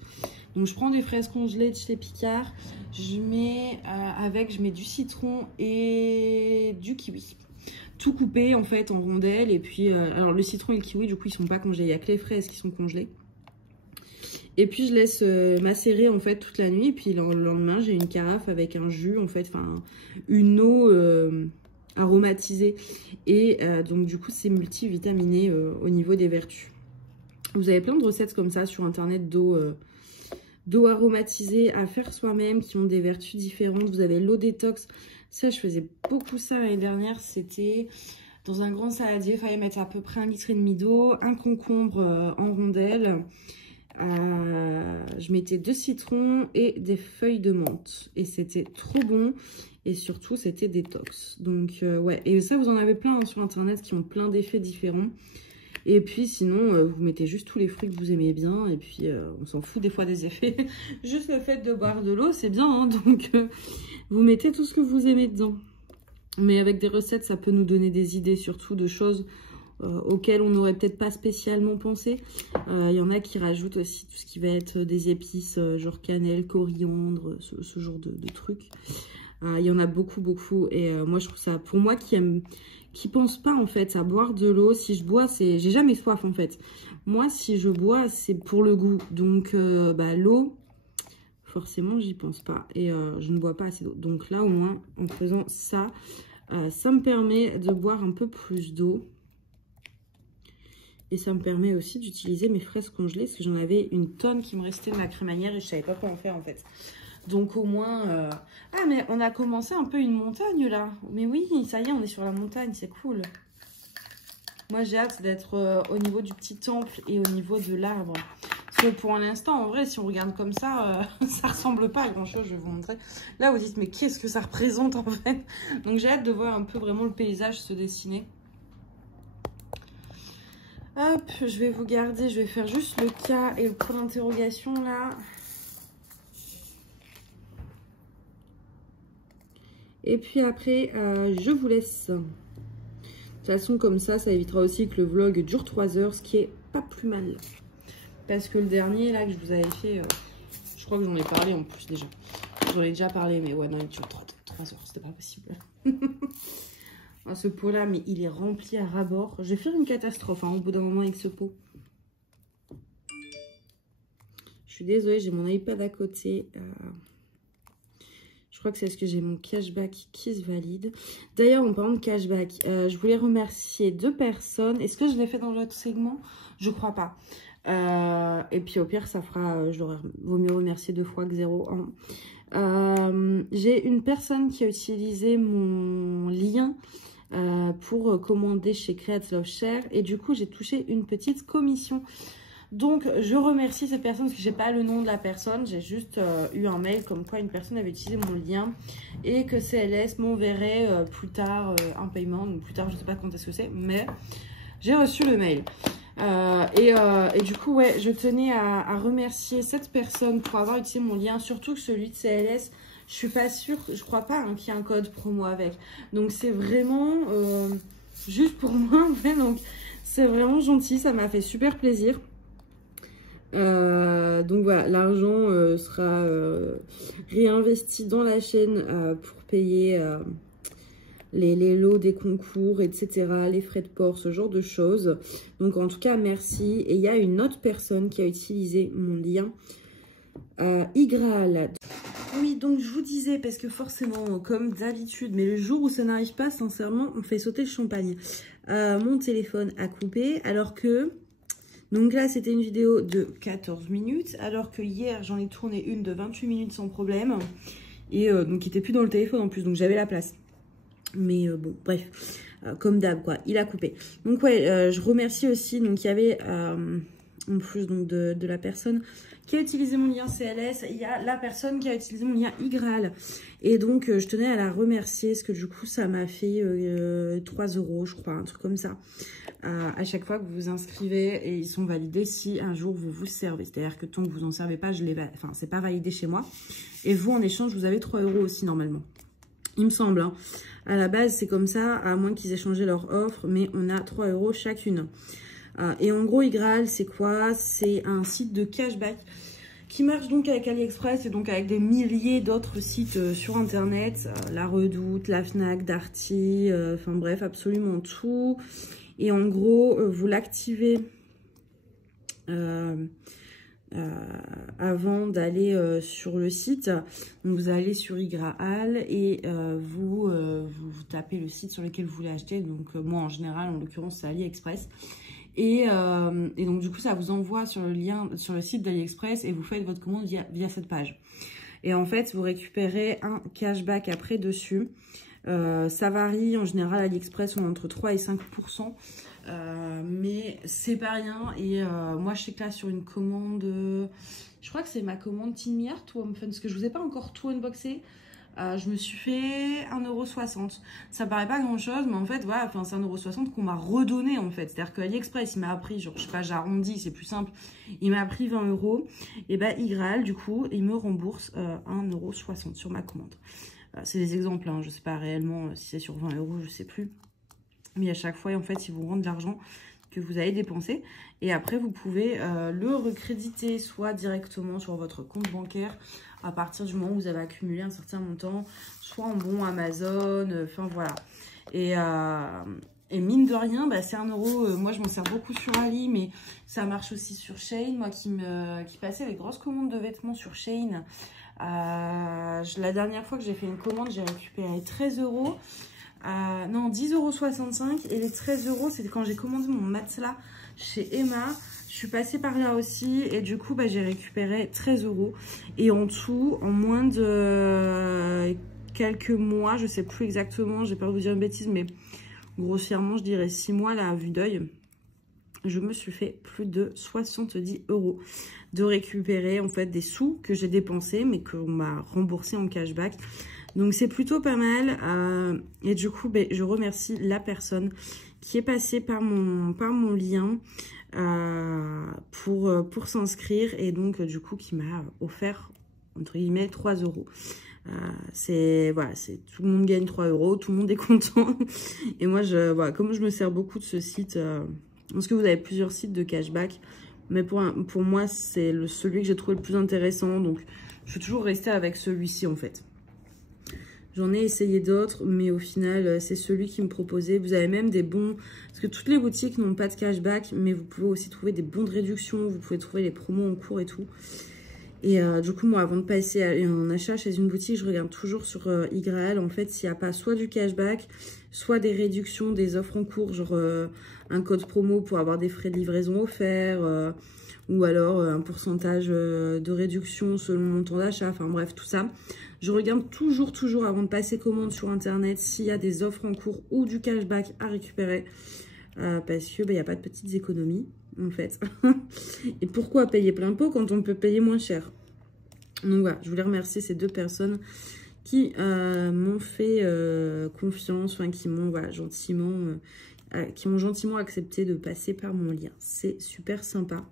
Donc je prends des fraises congelées de chez Picard. Je mets je mets du citron et du kiwi. Tout coupé en fait en rondelles. Et puis, alors le citron et le kiwi, du coup, ils sont pas congelés. Il n'y a que les fraises qui sont congelées. Et puis je laisse macérer en fait toute la nuit. Et puis le lendemain, j'ai une carafe avec un jus en fait, enfin une eau aromatisée. Et donc du coup, c'est multivitaminé au niveau des vertus. Vous avez plein de recettes comme ça sur internet d'eau aromatisée à faire soi-même qui ont des vertus différentes. Vous avez l'eau détox. Ça, je faisais beaucoup ça l'année dernière. C'était dans un grand saladier. Il fallait mettre à peu près 1,5 litre d'eau, un concombre en rondelles. Je mettais 2 citrons et des feuilles de menthe. Et c'était trop bon. Et surtout, c'était détox. Donc, ouais. Et ça, vous en avez plein hein, sur internet qui ont plein d'effets différents. Et puis sinon, vous mettez juste tous les fruits que vous aimez bien. Et puis, on s'en fout des fois des effets. Juste le fait de boire de l'eau, c'est bien. Hein, donc, vous mettez tout ce que vous aimez dedans. Mais avec des recettes, ça peut nous donner des idées, surtout de choses auxquelles on n'aurait peut-être pas spécialement pensé. Il y en a qui rajoutent aussi tout ce qui va être des épices, genre cannelle, coriandre, ce genre de trucs. Il y en a beaucoup, beaucoup. Et moi, je trouve ça, pour moi qui pense pas en fait à boire de l'eau, si je bois, j'ai jamais soif en fait. Moi, si je bois, c'est pour le goût. Donc, l'eau, forcément, j'y pense pas. Et je ne bois pas assez d'eau. Donc là, au moins, en faisant ça, ça me permet de boire un peu plus d'eau. Et ça me permet aussi d'utiliser mes fraises congelées, parce que j'en avais une tonne qui me restait de ma crémaillère et je savais pas quoi en faire en fait. Donc au moins... Ah mais on a commencé un peu une montagne là. Mais oui, ça y est, on est sur la montagne, c'est cool. Moi j'ai hâte d'être au niveau du petit temple et au niveau de l'arbre. Parce que pour l'instant, en vrai, si on regarde comme ça, ça ressemble pas à grand chose, je vais vous montrer. Là vous dites, mais qu'est-ce que ça représente en fait? Donc j'ai hâte de voir un peu vraiment le paysage se dessiner. Hop, je vais vous garder, je vais faire juste le cas et le point d'interrogation là. Et puis après, je vous laisse. De toute façon, comme ça évitera aussi que le vlog dure 3 heures, ce qui est pas plus mal. Parce que le dernier là que je vous avais fait, je crois que j'en ai parlé en plus déjà. J'en ai déjà parlé, mais ouais, non, il dure 3 heures, c'était pas possible. Ce pot là, mais il est rempli à ras-bord. Je vais faire une catastrophe hein, au bout d'un moment avec ce pot. Je suis désolée, j'ai mon iPad à côté. Je crois que c'est parce que j'ai mon cashback qui se valide. D'ailleurs, en parlant de cashback, je voulais remercier 2 personnes. Est-ce que je l'ai fait dans l'autre segment? Je crois pas. Et puis au pire, ça fera... vaut mieux remercier 2 fois que 0. Hein. J'ai une personne qui a utilisé mon lien pour commander chez Create Love Share. Et du coup, j'ai touché une petite commission. Donc, je remercie cette personne parce que j'ai pas le nom de la personne. J'ai juste eu un mail comme quoi une personne avait utilisé mon lien et que CLS m'enverrait plus tard un paiement. Donc, plus tard, je sais pas quand est-ce que c'est, mais j'ai reçu le mail. Et du coup, ouais, je tenais à remercier cette personne pour avoir utilisé mon lien, surtout que celui de CLS, je suis pas sûre, je crois pas hein, qu'il y ait un code promo avec. Donc, c'est vraiment juste pour moi, en fait. Donc, c'est vraiment gentil, ça m'a fait super plaisir. Donc voilà, l'argent sera réinvesti dans la chaîne pour payer les lots des concours, etc., les frais de port, ce genre de choses. Donc en tout cas, merci. Et il y a une autre personne qui a utilisé mon lien, Igral. Oui, donc je vous disais, parce que forcément, comme d'habitude, mais le jour où ça n'arrive pas, sincèrement, on fait sauter le champagne. Mon téléphone a coupé, alors que... Donc là, c'était une vidéo de 14 minutes, alors que hier, j'en ai tourné une de 28 minutes sans problème. Et donc, il n'était plus dans le téléphone en plus, donc j'avais la place. Mais bon, bref, comme d'hab, quoi, il a coupé. Donc ouais, je remercie aussi, donc il y avait, en plus donc, de la personne qui a utilisé mon lien CLS, il y a la personne qui a utilisé mon lien iGraal. Et donc, je tenais à la remercier, parce que du coup, ça m'a fait 3 €, je crois, un truc comme ça. À chaque fois que vous vous inscrivez, et ils sont validés si un jour vous vous servez. C'est-à-dire que tant que vous n'en servez pas, enfin, c'est pas validé chez moi. Et vous, en échange, vous avez 3 € aussi, normalement. Il me semble, hein. À la base, c'est comme ça, à moins qu'ils aient changé leur offre, mais on a 3 € chacune. Et en gros, iGraal, c'est quoi? C'est un site de cashback qui marche donc avec AliExpress et donc avec des milliers d'autres sites sur Internet. La Redoute, la Fnac, Darty, enfin bref, absolument tout. Et en gros, vous l'activez avant d'aller sur le site. Donc vous allez sur iGraal et vous tapez le site sur lequel vous voulez acheter. Donc moi, en général, en l'occurrence, c'est AliExpress. Et donc du coup ça vous envoie sur le lien, sur le site d'AliExpress et vous faites votre commande via cette page. Et en fait vous récupérez un cashback après dessus. Ça varie, en général AliExpress on est entre 3 et 5%, mais c'est pas rien. Et moi je sais que là sur une commande, je crois que c'est ma commande Teen Art ou Home Fun, parce que je vous ai pas encore tout unboxé. Je me suis fait 1,60 €. Ça paraît pas grand chose, mais en fait, voilà, enfin, c'est 1,60 € qu'on m'a redonné en fait. C'est-à-dire que AliExpress, il m'a appris, genre, je sais pas, j'arrondis, c'est plus simple. Il m'a appris 20 €. Et bah, iGraal, du coup, il me rembourse 1,60 € sur ma commande. C'est des exemples, hein, je sais pas réellement si c'est sur 20 €, je sais plus. Mais à chaque fois, en fait, ils vous rendent de l'argent que vous avez dépensé. Et après, vous pouvez le recréditer soit directement sur votre compte bancaire à partir du moment où vous avez accumulé un certain montant, soit en bon Amazon, enfin voilà. Et mine de rien, bah, c'est 1 €. Moi, je m'en sers beaucoup sur Ali, mais ça marche aussi sur Shein. Moi qui passais les grosses commandes de vêtements sur Shein, la dernière fois que j'ai fait une commande, j'ai récupéré 13 €. Non, 10,65 €. Et les 13 €, c'était quand j'ai commandé mon matelas chez Emma. Je suis passée par là aussi. Et du coup, bah, j'ai récupéré 13 €. Et en tout, en moins de quelques mois, je sais plus exactement, j'ai peur de vous dire une bêtise, mais grossièrement, je dirais 6 mois là, à vue d'œil, je me suis fait plus de 70 € de récupérer en fait des sous que j'ai dépensés, mais qu'on m'a remboursé en cashback. Donc c'est plutôt pas mal. Et du coup, ben, je remercie la personne qui est passée par mon lien pour s'inscrire. Et donc du coup qui m'a offert entre guillemets 3 €. Voilà, tout le monde gagne 3 €, tout le monde est content. Et moi, voilà, comme je me sers beaucoup de ce site, parce que vous avez plusieurs sites de cashback, mais pour moi, c'est celui que j'ai trouvé le plus intéressant. Donc, je vais toujours rester avec celui-ci, en fait. J'en ai essayé d'autres, mais au final, c'est celui qui me proposait. Vous avez même des bons... Parce que toutes les boutiques n'ont pas de cashback, mais vous pouvez aussi trouver des bons de réduction. Vous pouvez trouver les promos en cours et tout. Et du coup, moi, avant de passer à un achat chez une boutique, je regarde toujours sur iGraal, en fait, s'il n'y a pas soit du cashback, soit des réductions, des offres en cours, genre un code promo pour avoir des frais de livraison offerts, ou alors un pourcentage de réduction selon le montant d'achat, enfin bref, tout ça. Je regarde toujours avant de passer commande sur Internet s'il y a des offres en cours ou du cashback à récupérer, parce que il n'y a pas de petites économies. En fait. Et pourquoi payer plein pot quand on peut payer moins cher? Donc voilà, je voulais remercier ces deux personnes qui m'ont fait confiance, enfin qui m'ont voilà, gentiment accepté de passer par mon lien. C'est super sympa.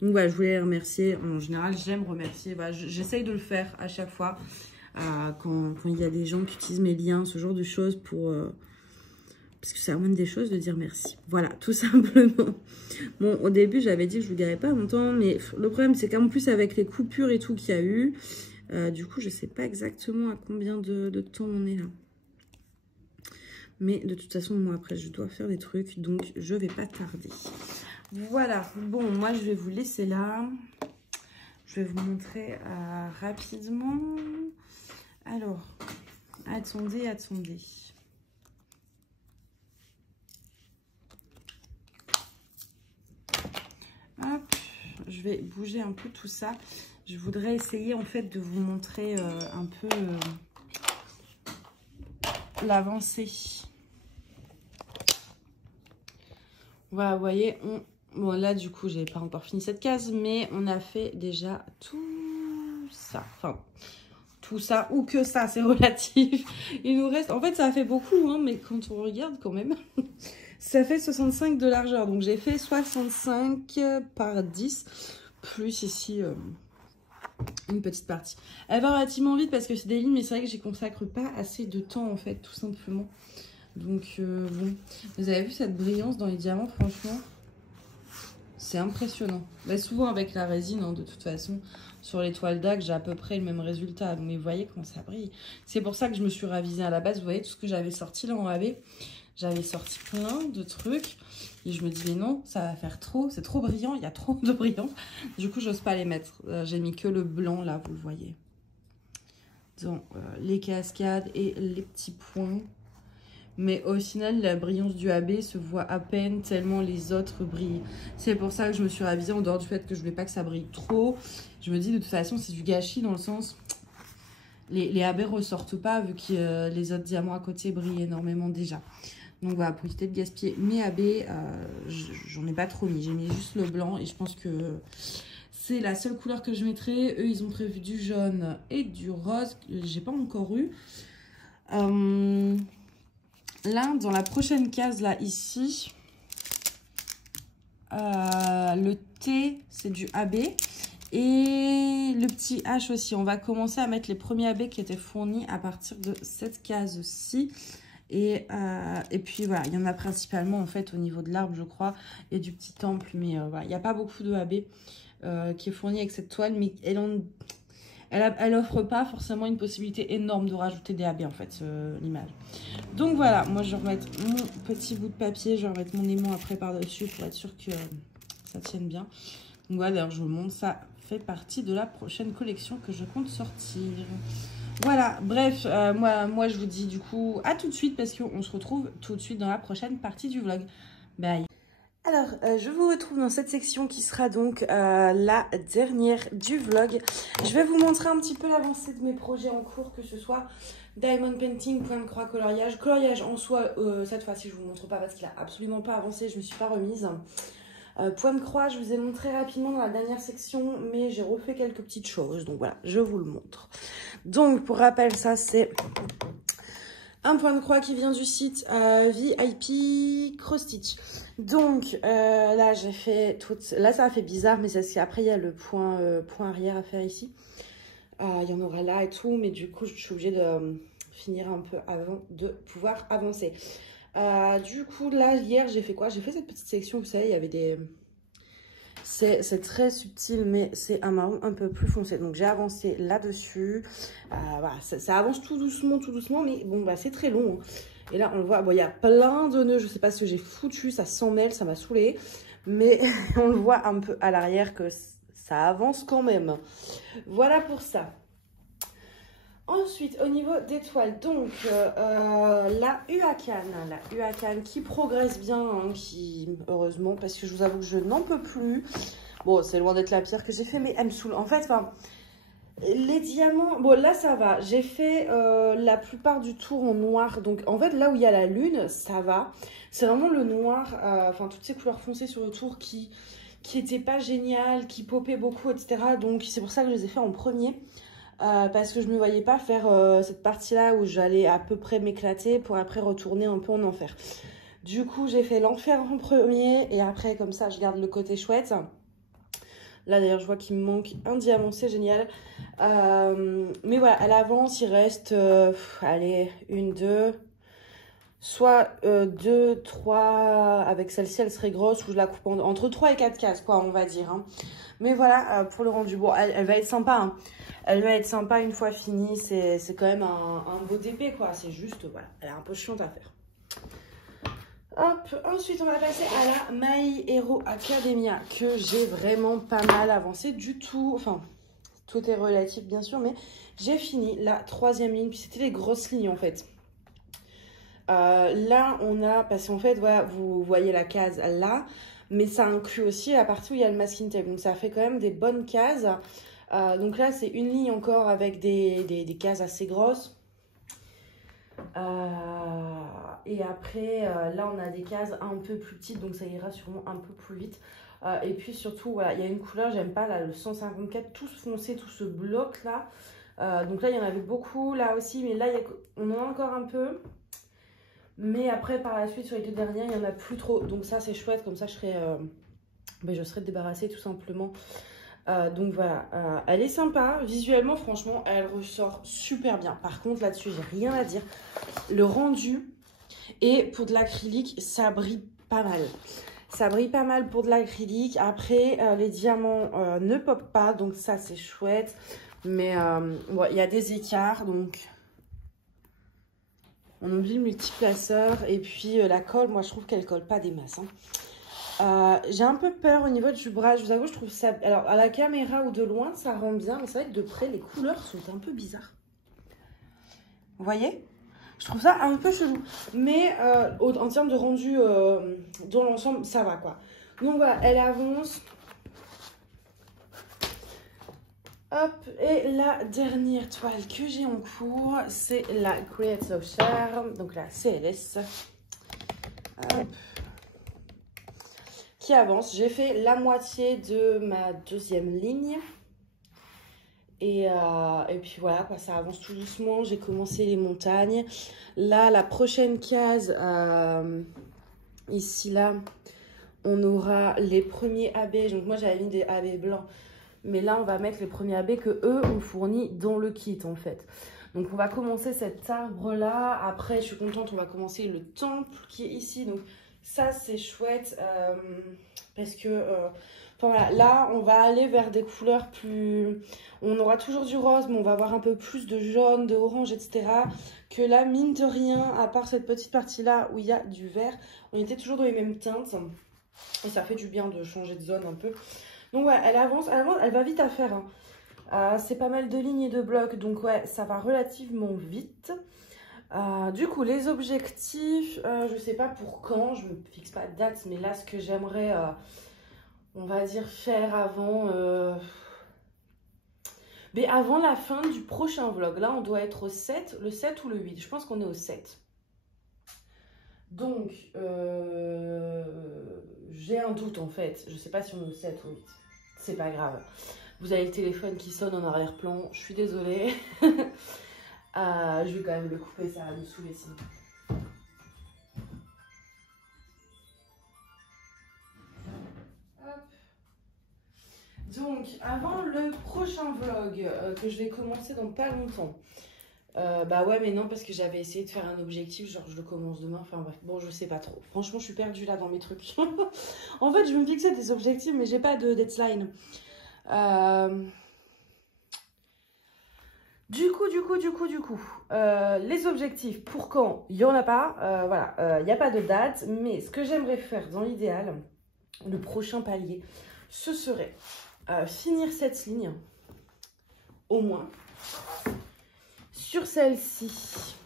Donc voilà, je voulais les remercier. En général, j'aime remercier. Voilà, j'essaye de le faire à chaque fois quand il y a des gens qui utilisent mes liens, ce genre de choses pour... parce que c'est la moindre des choses de dire merci. Voilà, tout simplement. Bon, au début, j'avais dit que je vous dirais pas longtemps, mais le problème, c'est qu'en plus, avec les coupures et tout qu'il y a eu, du coup, je sais pas exactement à combien de temps on est là. Mais de toute façon, moi, après, je dois faire des trucs, donc je vais pas tarder. Voilà, bon, moi, je vais vous laisser là. Je vais vous montrer rapidement. Alors, attendez, attendez. Hop, je vais bouger un peu tout ça. Je voudrais essayer en fait de vous montrer un peu l'avancée. Voilà, vous voyez, bon là du coup j'ai pas encore fini cette case, mais on a fait déjà tout ça. Enfin, tout ça ou que ça, c'est relatif. Il nous reste, en fait ça fait beaucoup, hein, mais quand on regarde quand même, ça fait 65 de largeur. Donc j'ai fait 65 par 10, plus ici une petite partie. Elle va relativement vite parce que c'est des lignes, mais c'est vrai que j'y consacre pas assez de temps en fait, tout simplement. Donc bon, vous avez vu cette brillance dans les diamants, franchement, c'est impressionnant. Bah, souvent avec la résine, hein, de toute façon, sur les toiles d'Ac, j'ai à peu près le même résultat. Mais vous voyez comment ça brille. C'est pour ça que je me suis ravisée à la base. Vous voyez tout ce que j'avais sorti là en AB. J'avais sorti plein de trucs. Et je me dis, mais non, ça va faire trop. C'est trop brillant, il y a trop de brillant. Du coup, j'ose pas les mettre. J'ai mis que le blanc là, vous le voyez. Dans les cascades et les petits points. Mais au final, la brillance du AB se voit à peine tellement les autres brillent. C'est pour ça que je me suis ravisée en dehors du fait que je voulais pas que ça brille trop. Je me dis de toute façon, c'est du gâchis dans le sens... Les AB ressortent pas vu que les autres diamants à côté brillent énormément déjà. Donc voilà, pour éviter de gaspiller mes AB, j'en ai pas trop mis. J'ai mis juste le blanc et je pense que c'est la seule couleur que je mettrai. Eux, ils ont prévu du jaune et du rose. J'ai pas encore eu. Là, dans la prochaine case, là, ici, le T, c'est du AB. Et le petit H aussi. On va commencer à mettre les premiers AB qui étaient fournis à partir de cette case-ci. Et puis, voilà, il y en a principalement, en fait, au niveau de l'arbre, je crois, et du petit temple. Mais voilà, il n'y a pas beaucoup de AB qui est fourni avec cette toile, mais elle offre pas forcément une possibilité énorme de rajouter des AB en fait, l'image. Donc voilà, moi je vais remettre mon petit bout de papier, je vais remettre mon aimant après par-dessus pour être sûr que ça tienne bien. Donc voilà, d'ailleurs je vous le montre, ça fait partie de la prochaine collection que je compte sortir. Voilà, bref, moi je vous dis du coup à tout de suite parce qu'on se retrouve tout de suite dans la prochaine partie du vlog. Bye. Alors, je vous retrouve dans cette section qui sera donc la dernière du vlog. Je vais vous montrer un petit peu l'avancée de mes projets en cours, que ce soit diamond painting, point de croix, coloriage. Coloriage en soi, cette fois-ci je vous montre pas parce qu'il a absolument pas avancé, je me suis pas remise. Point de croix, je vous ai montré rapidement dans la dernière section, mais j'ai refait quelques petites choses, donc voilà, je vous le montre. Donc, pour rappel, ça c'est... un point de croix qui vient du site VIP Cross Stitch. Donc là j'ai fait toute... Là ça a fait bizarre, mais c'est parce qu'après il y a le point arrière à faire ici. Il y en aura là et tout, mais du coup je suis obligée de finir un peu avant de pouvoir avancer. Du coup là hier j'ai fait quoi? J'ai fait cette petite sélection, vous savez, il y avait des... C'est très subtil, mais c'est un marron un peu plus foncé. Donc, j'ai avancé là-dessus. Voilà, ça avance tout doucement. Mais bon, bah, c'est très long. Hein. Et là, on le voit. Bon, il y a plein de nœuds. Je sais pas ce que j'ai foutu. Ça s'en mêle. Ça m'a saoulé. Mais on le voit un peu à l'arrière que ça avance quand même. Voilà pour ça. Ensuite, au niveau des toiles, donc la Huacan qui progresse bien, hein, heureusement, parce que je vous avoue que je n'en peux plus. Bon, c'est loin d'être la pire que j'ai fait, mais elle me saoule. En fait, les diamants, bon là ça va. J'ai fait la plupart du tour en noir, donc en fait là où il y a la lune, ça va. C'est vraiment le noir, toutes ces couleurs foncées sur le tour qui étaient pas géniales, qui popaient beaucoup, etc. Donc c'est pour ça que je les ai fait en premier. Parce que je ne me voyais pas faire cette partie-là où j'allais à peu près m'éclater pour après retourner un peu en enfer. Du coup, j'ai fait l'enfer en premier et après, comme ça, je garde le côté chouette. Là, d'ailleurs, je vois qu'il me manque un diamant, c'est génial. Mais voilà, à l'avance, il reste, allez, une, deux... Soit 2, 3, avec celle-ci, elle serait grosse, ou je la coupe entre 3 et 4 cases, quoi, on va dire. Hein. Mais voilà, pour le rendu, bon, elle va être sympa. Hein. Elle va être sympa une fois finie, c'est quand même un beau DP, quoi. C'est juste, voilà, elle est un peu chiante à faire. Hop, ensuite, on va passer à la My Hero Academia, que j'ai vraiment pas mal avancé du tout. Enfin, tout est relatif bien sûr, mais j'ai fini la 3e ligne, puis c'était les grosses lignes en fait. Là on a, parce qu'en fait voilà, vous voyez la case là, mais ça inclut aussi la partie où il y a le masking tape, donc ça fait quand même des bonnes cases. Donc là c'est une ligne encore avec des cases assez grosses. Et après là on a des cases un peu plus petites, donc ça ira sûrement un peu plus vite. Et puis surtout voilà, il y a une couleur j'aime pas là, le 154 tout foncé, tout ce bloc là. Donc là il y en avait beaucoup là aussi, mais là on en a encore un peu. Mais après par la suite sur les 2 dernières il y en a plus trop, donc ça c'est chouette, comme ça je serai débarrassée tout simplement. Donc voilà, elle est sympa visuellement, franchement elle ressort super bien. Par contre là-dessus j'ai rien à dire, le rendu, et pour de l'acrylique ça brille pas mal. Ça brille pas mal pour de l'acrylique. Après les diamants ne popent pas, donc ça c'est chouette. Mais bon, il y a des écarts, donc on oublie le multiplaceur. Et puis la colle, moi je trouve qu'elle colle pas des masses, hein. J'ai un peu peur au niveau du bras, je vous avoue, je trouve ça... Alors, à la caméra ou de loin, ça rend bien, mais c'est vrai que de près, les couleurs sont un peu bizarres. Vous voyez? Je trouve ça un peu chelou. Mais en termes de rendu dans l'ensemble, ça va, quoi. Donc voilà, elle avance. Hop, et la dernière toile que j'ai en cours, c'est la Create So Share, donc la CLS. Hop. Qui avance. J'ai fait la moitié de ma 2e ligne. Et puis voilà, quoi, ça avance tout doucement. J'ai commencé les montagnes. Là, la prochaine case, ici, là, on aura les premiers AB. Donc moi, j'avais mis des AB blancs. Mais là, on va mettre les premiers AB que eux ont fournis dans le kit, en fait. Donc, on va commencer cet arbre-là. Après, je suis contente, on va commencer le temple qui est ici. Donc, ça, c'est chouette parce que... voilà, là, on va aller vers des couleurs plus... On aura toujours du rose, mais on va avoir un peu plus de jaune, de orange, etc. Que là, mine de rien, à part cette petite partie-là où il y a du vert, on était toujours dans les mêmes teintes. Et ça fait du bien de changer de zone un peu. Donc ouais, elle avance, elle va vite à faire, hein. C'est pas mal de lignes et de blocs, donc ouais, ça va relativement vite. Du coup, les objectifs, je sais pas pour quand, je me fixe pas de date, mais là, ce que j'aimerais, on va dire, faire avant... Mais avant la fin du prochain vlog. Là, on doit être au 7, le 7 ou le 8. Je pense qu'on est au 7. Donc, j'ai un doute en fait. Je sais pas si on est au 7 ou 8. C'est pas grave. Vous avez le téléphone qui sonne en arrière-plan. Je suis désolée. Je vais quand même le couper, ça va me saouler sinon. Donc, avant le prochain vlog que je vais commencer dans pas longtemps. Bah ouais, mais non, parce que j'avais essayé de faire un objectif, genre je le commence demain. Enfin bref, bon, je sais pas trop. Franchement, je suis perdue là dans mes trucs. En fait, je me fixais des objectifs, mais j'ai pas de deadline. Du coup, les objectifs, pour quand? Il n'y en a pas. Voilà, il n'y a pas de date. Mais ce que j'aimerais faire dans l'idéal, le prochain palier, ce serait finir cette ligne, au moins. Sur celle-ci,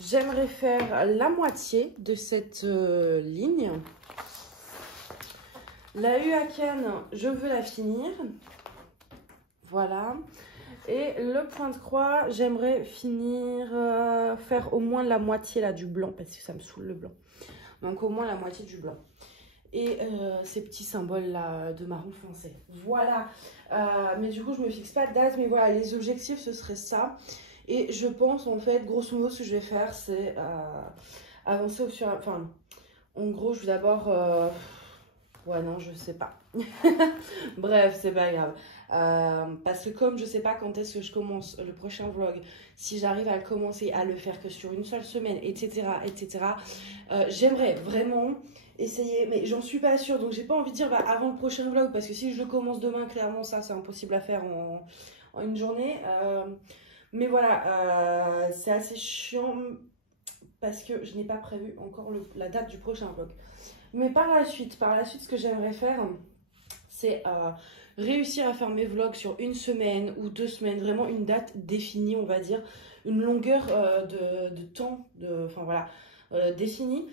j'aimerais faire la moitié de cette ligne. La Huacan, je veux la finir. Voilà. Et le point de croix, j'aimerais finir, faire au moins la moitié là du blanc, parce que ça me saoule le blanc. Donc au moins la moitié du blanc. Et ces petits symboles là de marron foncé. Voilà. Mais du coup, je me fixe pas de date. Mais voilà, les objectifs, ce serait ça. Et je pense, en fait, grosso modo, ce que je vais faire, c'est avancer au fur et à mesure. Enfin, en gros, je vais d'abord... Ouais, non, je sais pas. Bref, c'est pas grave. Parce que comme je sais pas quand est-ce que je commence le prochain vlog, si j'arrive à commencer à le faire que sur une seule semaine, etc., j'aimerais vraiment... essayer, mais j'en suis pas sûre, donc j'ai pas envie de dire bah, avant le prochain vlog, parce que si je le commence demain, clairement ça c'est impossible à faire en une journée. Mais voilà, c'est assez chiant parce que je n'ai pas prévu encore la date du prochain vlog. Mais par la suite, ce que j'aimerais faire, c'est réussir à faire mes vlogs sur une semaine ou 2 semaines, vraiment une date définie, on va dire, une longueur de temps, enfin voilà, définie.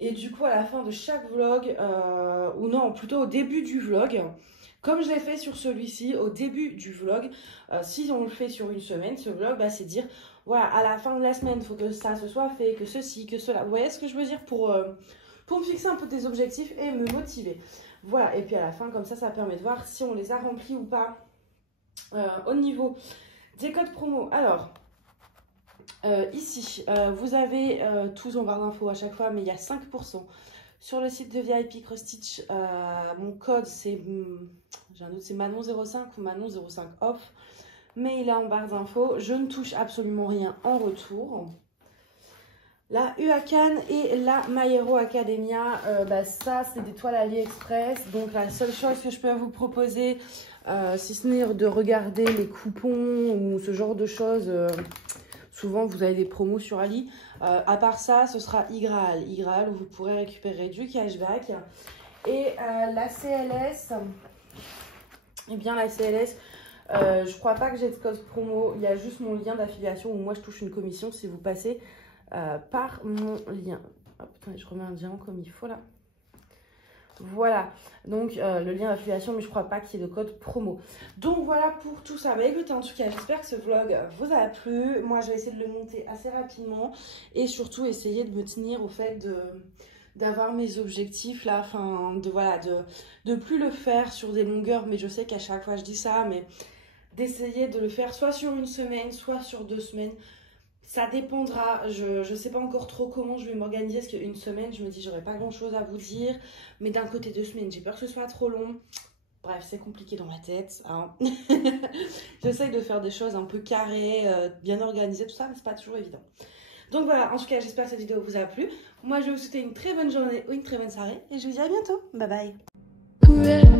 Et du coup, à la fin de chaque vlog, ou non, plutôt au début du vlog, comme je l'ai fait sur celui-ci, au début du vlog, si on le fait sur une semaine, ce vlog, bah, c'est dire, voilà, à la fin de la semaine, il faut que ça se soit fait, que ceci, que cela. Vous voyez ce que je veux dire pour me fixer un peu des objectifs et me motiver. Voilà, et puis à la fin, comme ça permet de voir si on les a remplis ou pas. Au niveau des codes promo, alors, ici, vous avez tous en barre d'infos à chaque fois, mais il y a 5% sur le site de VIP Cross Stitch. Mon code, c'est, j'ai un doute, c'est Manon05 ou Manon05 off, mais il est en barre d'infos. Je ne touche absolument rien en retour. La Huacan et la My Hero Academia, bah ça c'est des toiles AliExpress. Donc la seule chose que je peux vous proposer, si ce n'est de regarder les coupons ou ce genre de choses, souvent vous avez des promos sur Ali. À part ça, ce sera iGraal où vous pourrez récupérer du cashback. Et la CLS, eh bien la CLS, je crois pas que j'ai de code promo. Il y a juste mon lien d'affiliation où moi je touche une commission si vous passez par mon lien. Hop, attendez, je remets un diamant comme il faut là. Voilà, donc le lien d'affiliation, mais je crois pas qu'il y ait de code promo. Donc voilà pour tout ça. Bah écoutez, en tout cas, j'espère que ce vlog vous a plu. Moi, je vais essayer de le monter assez rapidement et surtout essayer de me tenir au fait d'avoir mes objectifs là, enfin de plus le faire sur des longueurs, mais je sais qu'à chaque fois je dis ça, mais d'essayer de le faire soit sur une semaine, soit sur 2 semaines. Ça dépendra, je sais pas encore trop comment je vais m'organiser, parce qu'une semaine, je me dis, j'aurai pas grand chose à vous dire, mais d'un côté 2 semaines, j'ai peur que ce soit trop long. Bref, c'est compliqué dans ma tête, hein. J'essaye de faire des choses un peu carrées, bien organisées, tout ça, mais c'est pas toujours évident. Donc voilà, en tout cas, j'espère que cette vidéo vous a plu. Moi, je vais vous souhaiter une très bonne journée ou une très bonne soirée, et je vous dis à bientôt. Bye bye.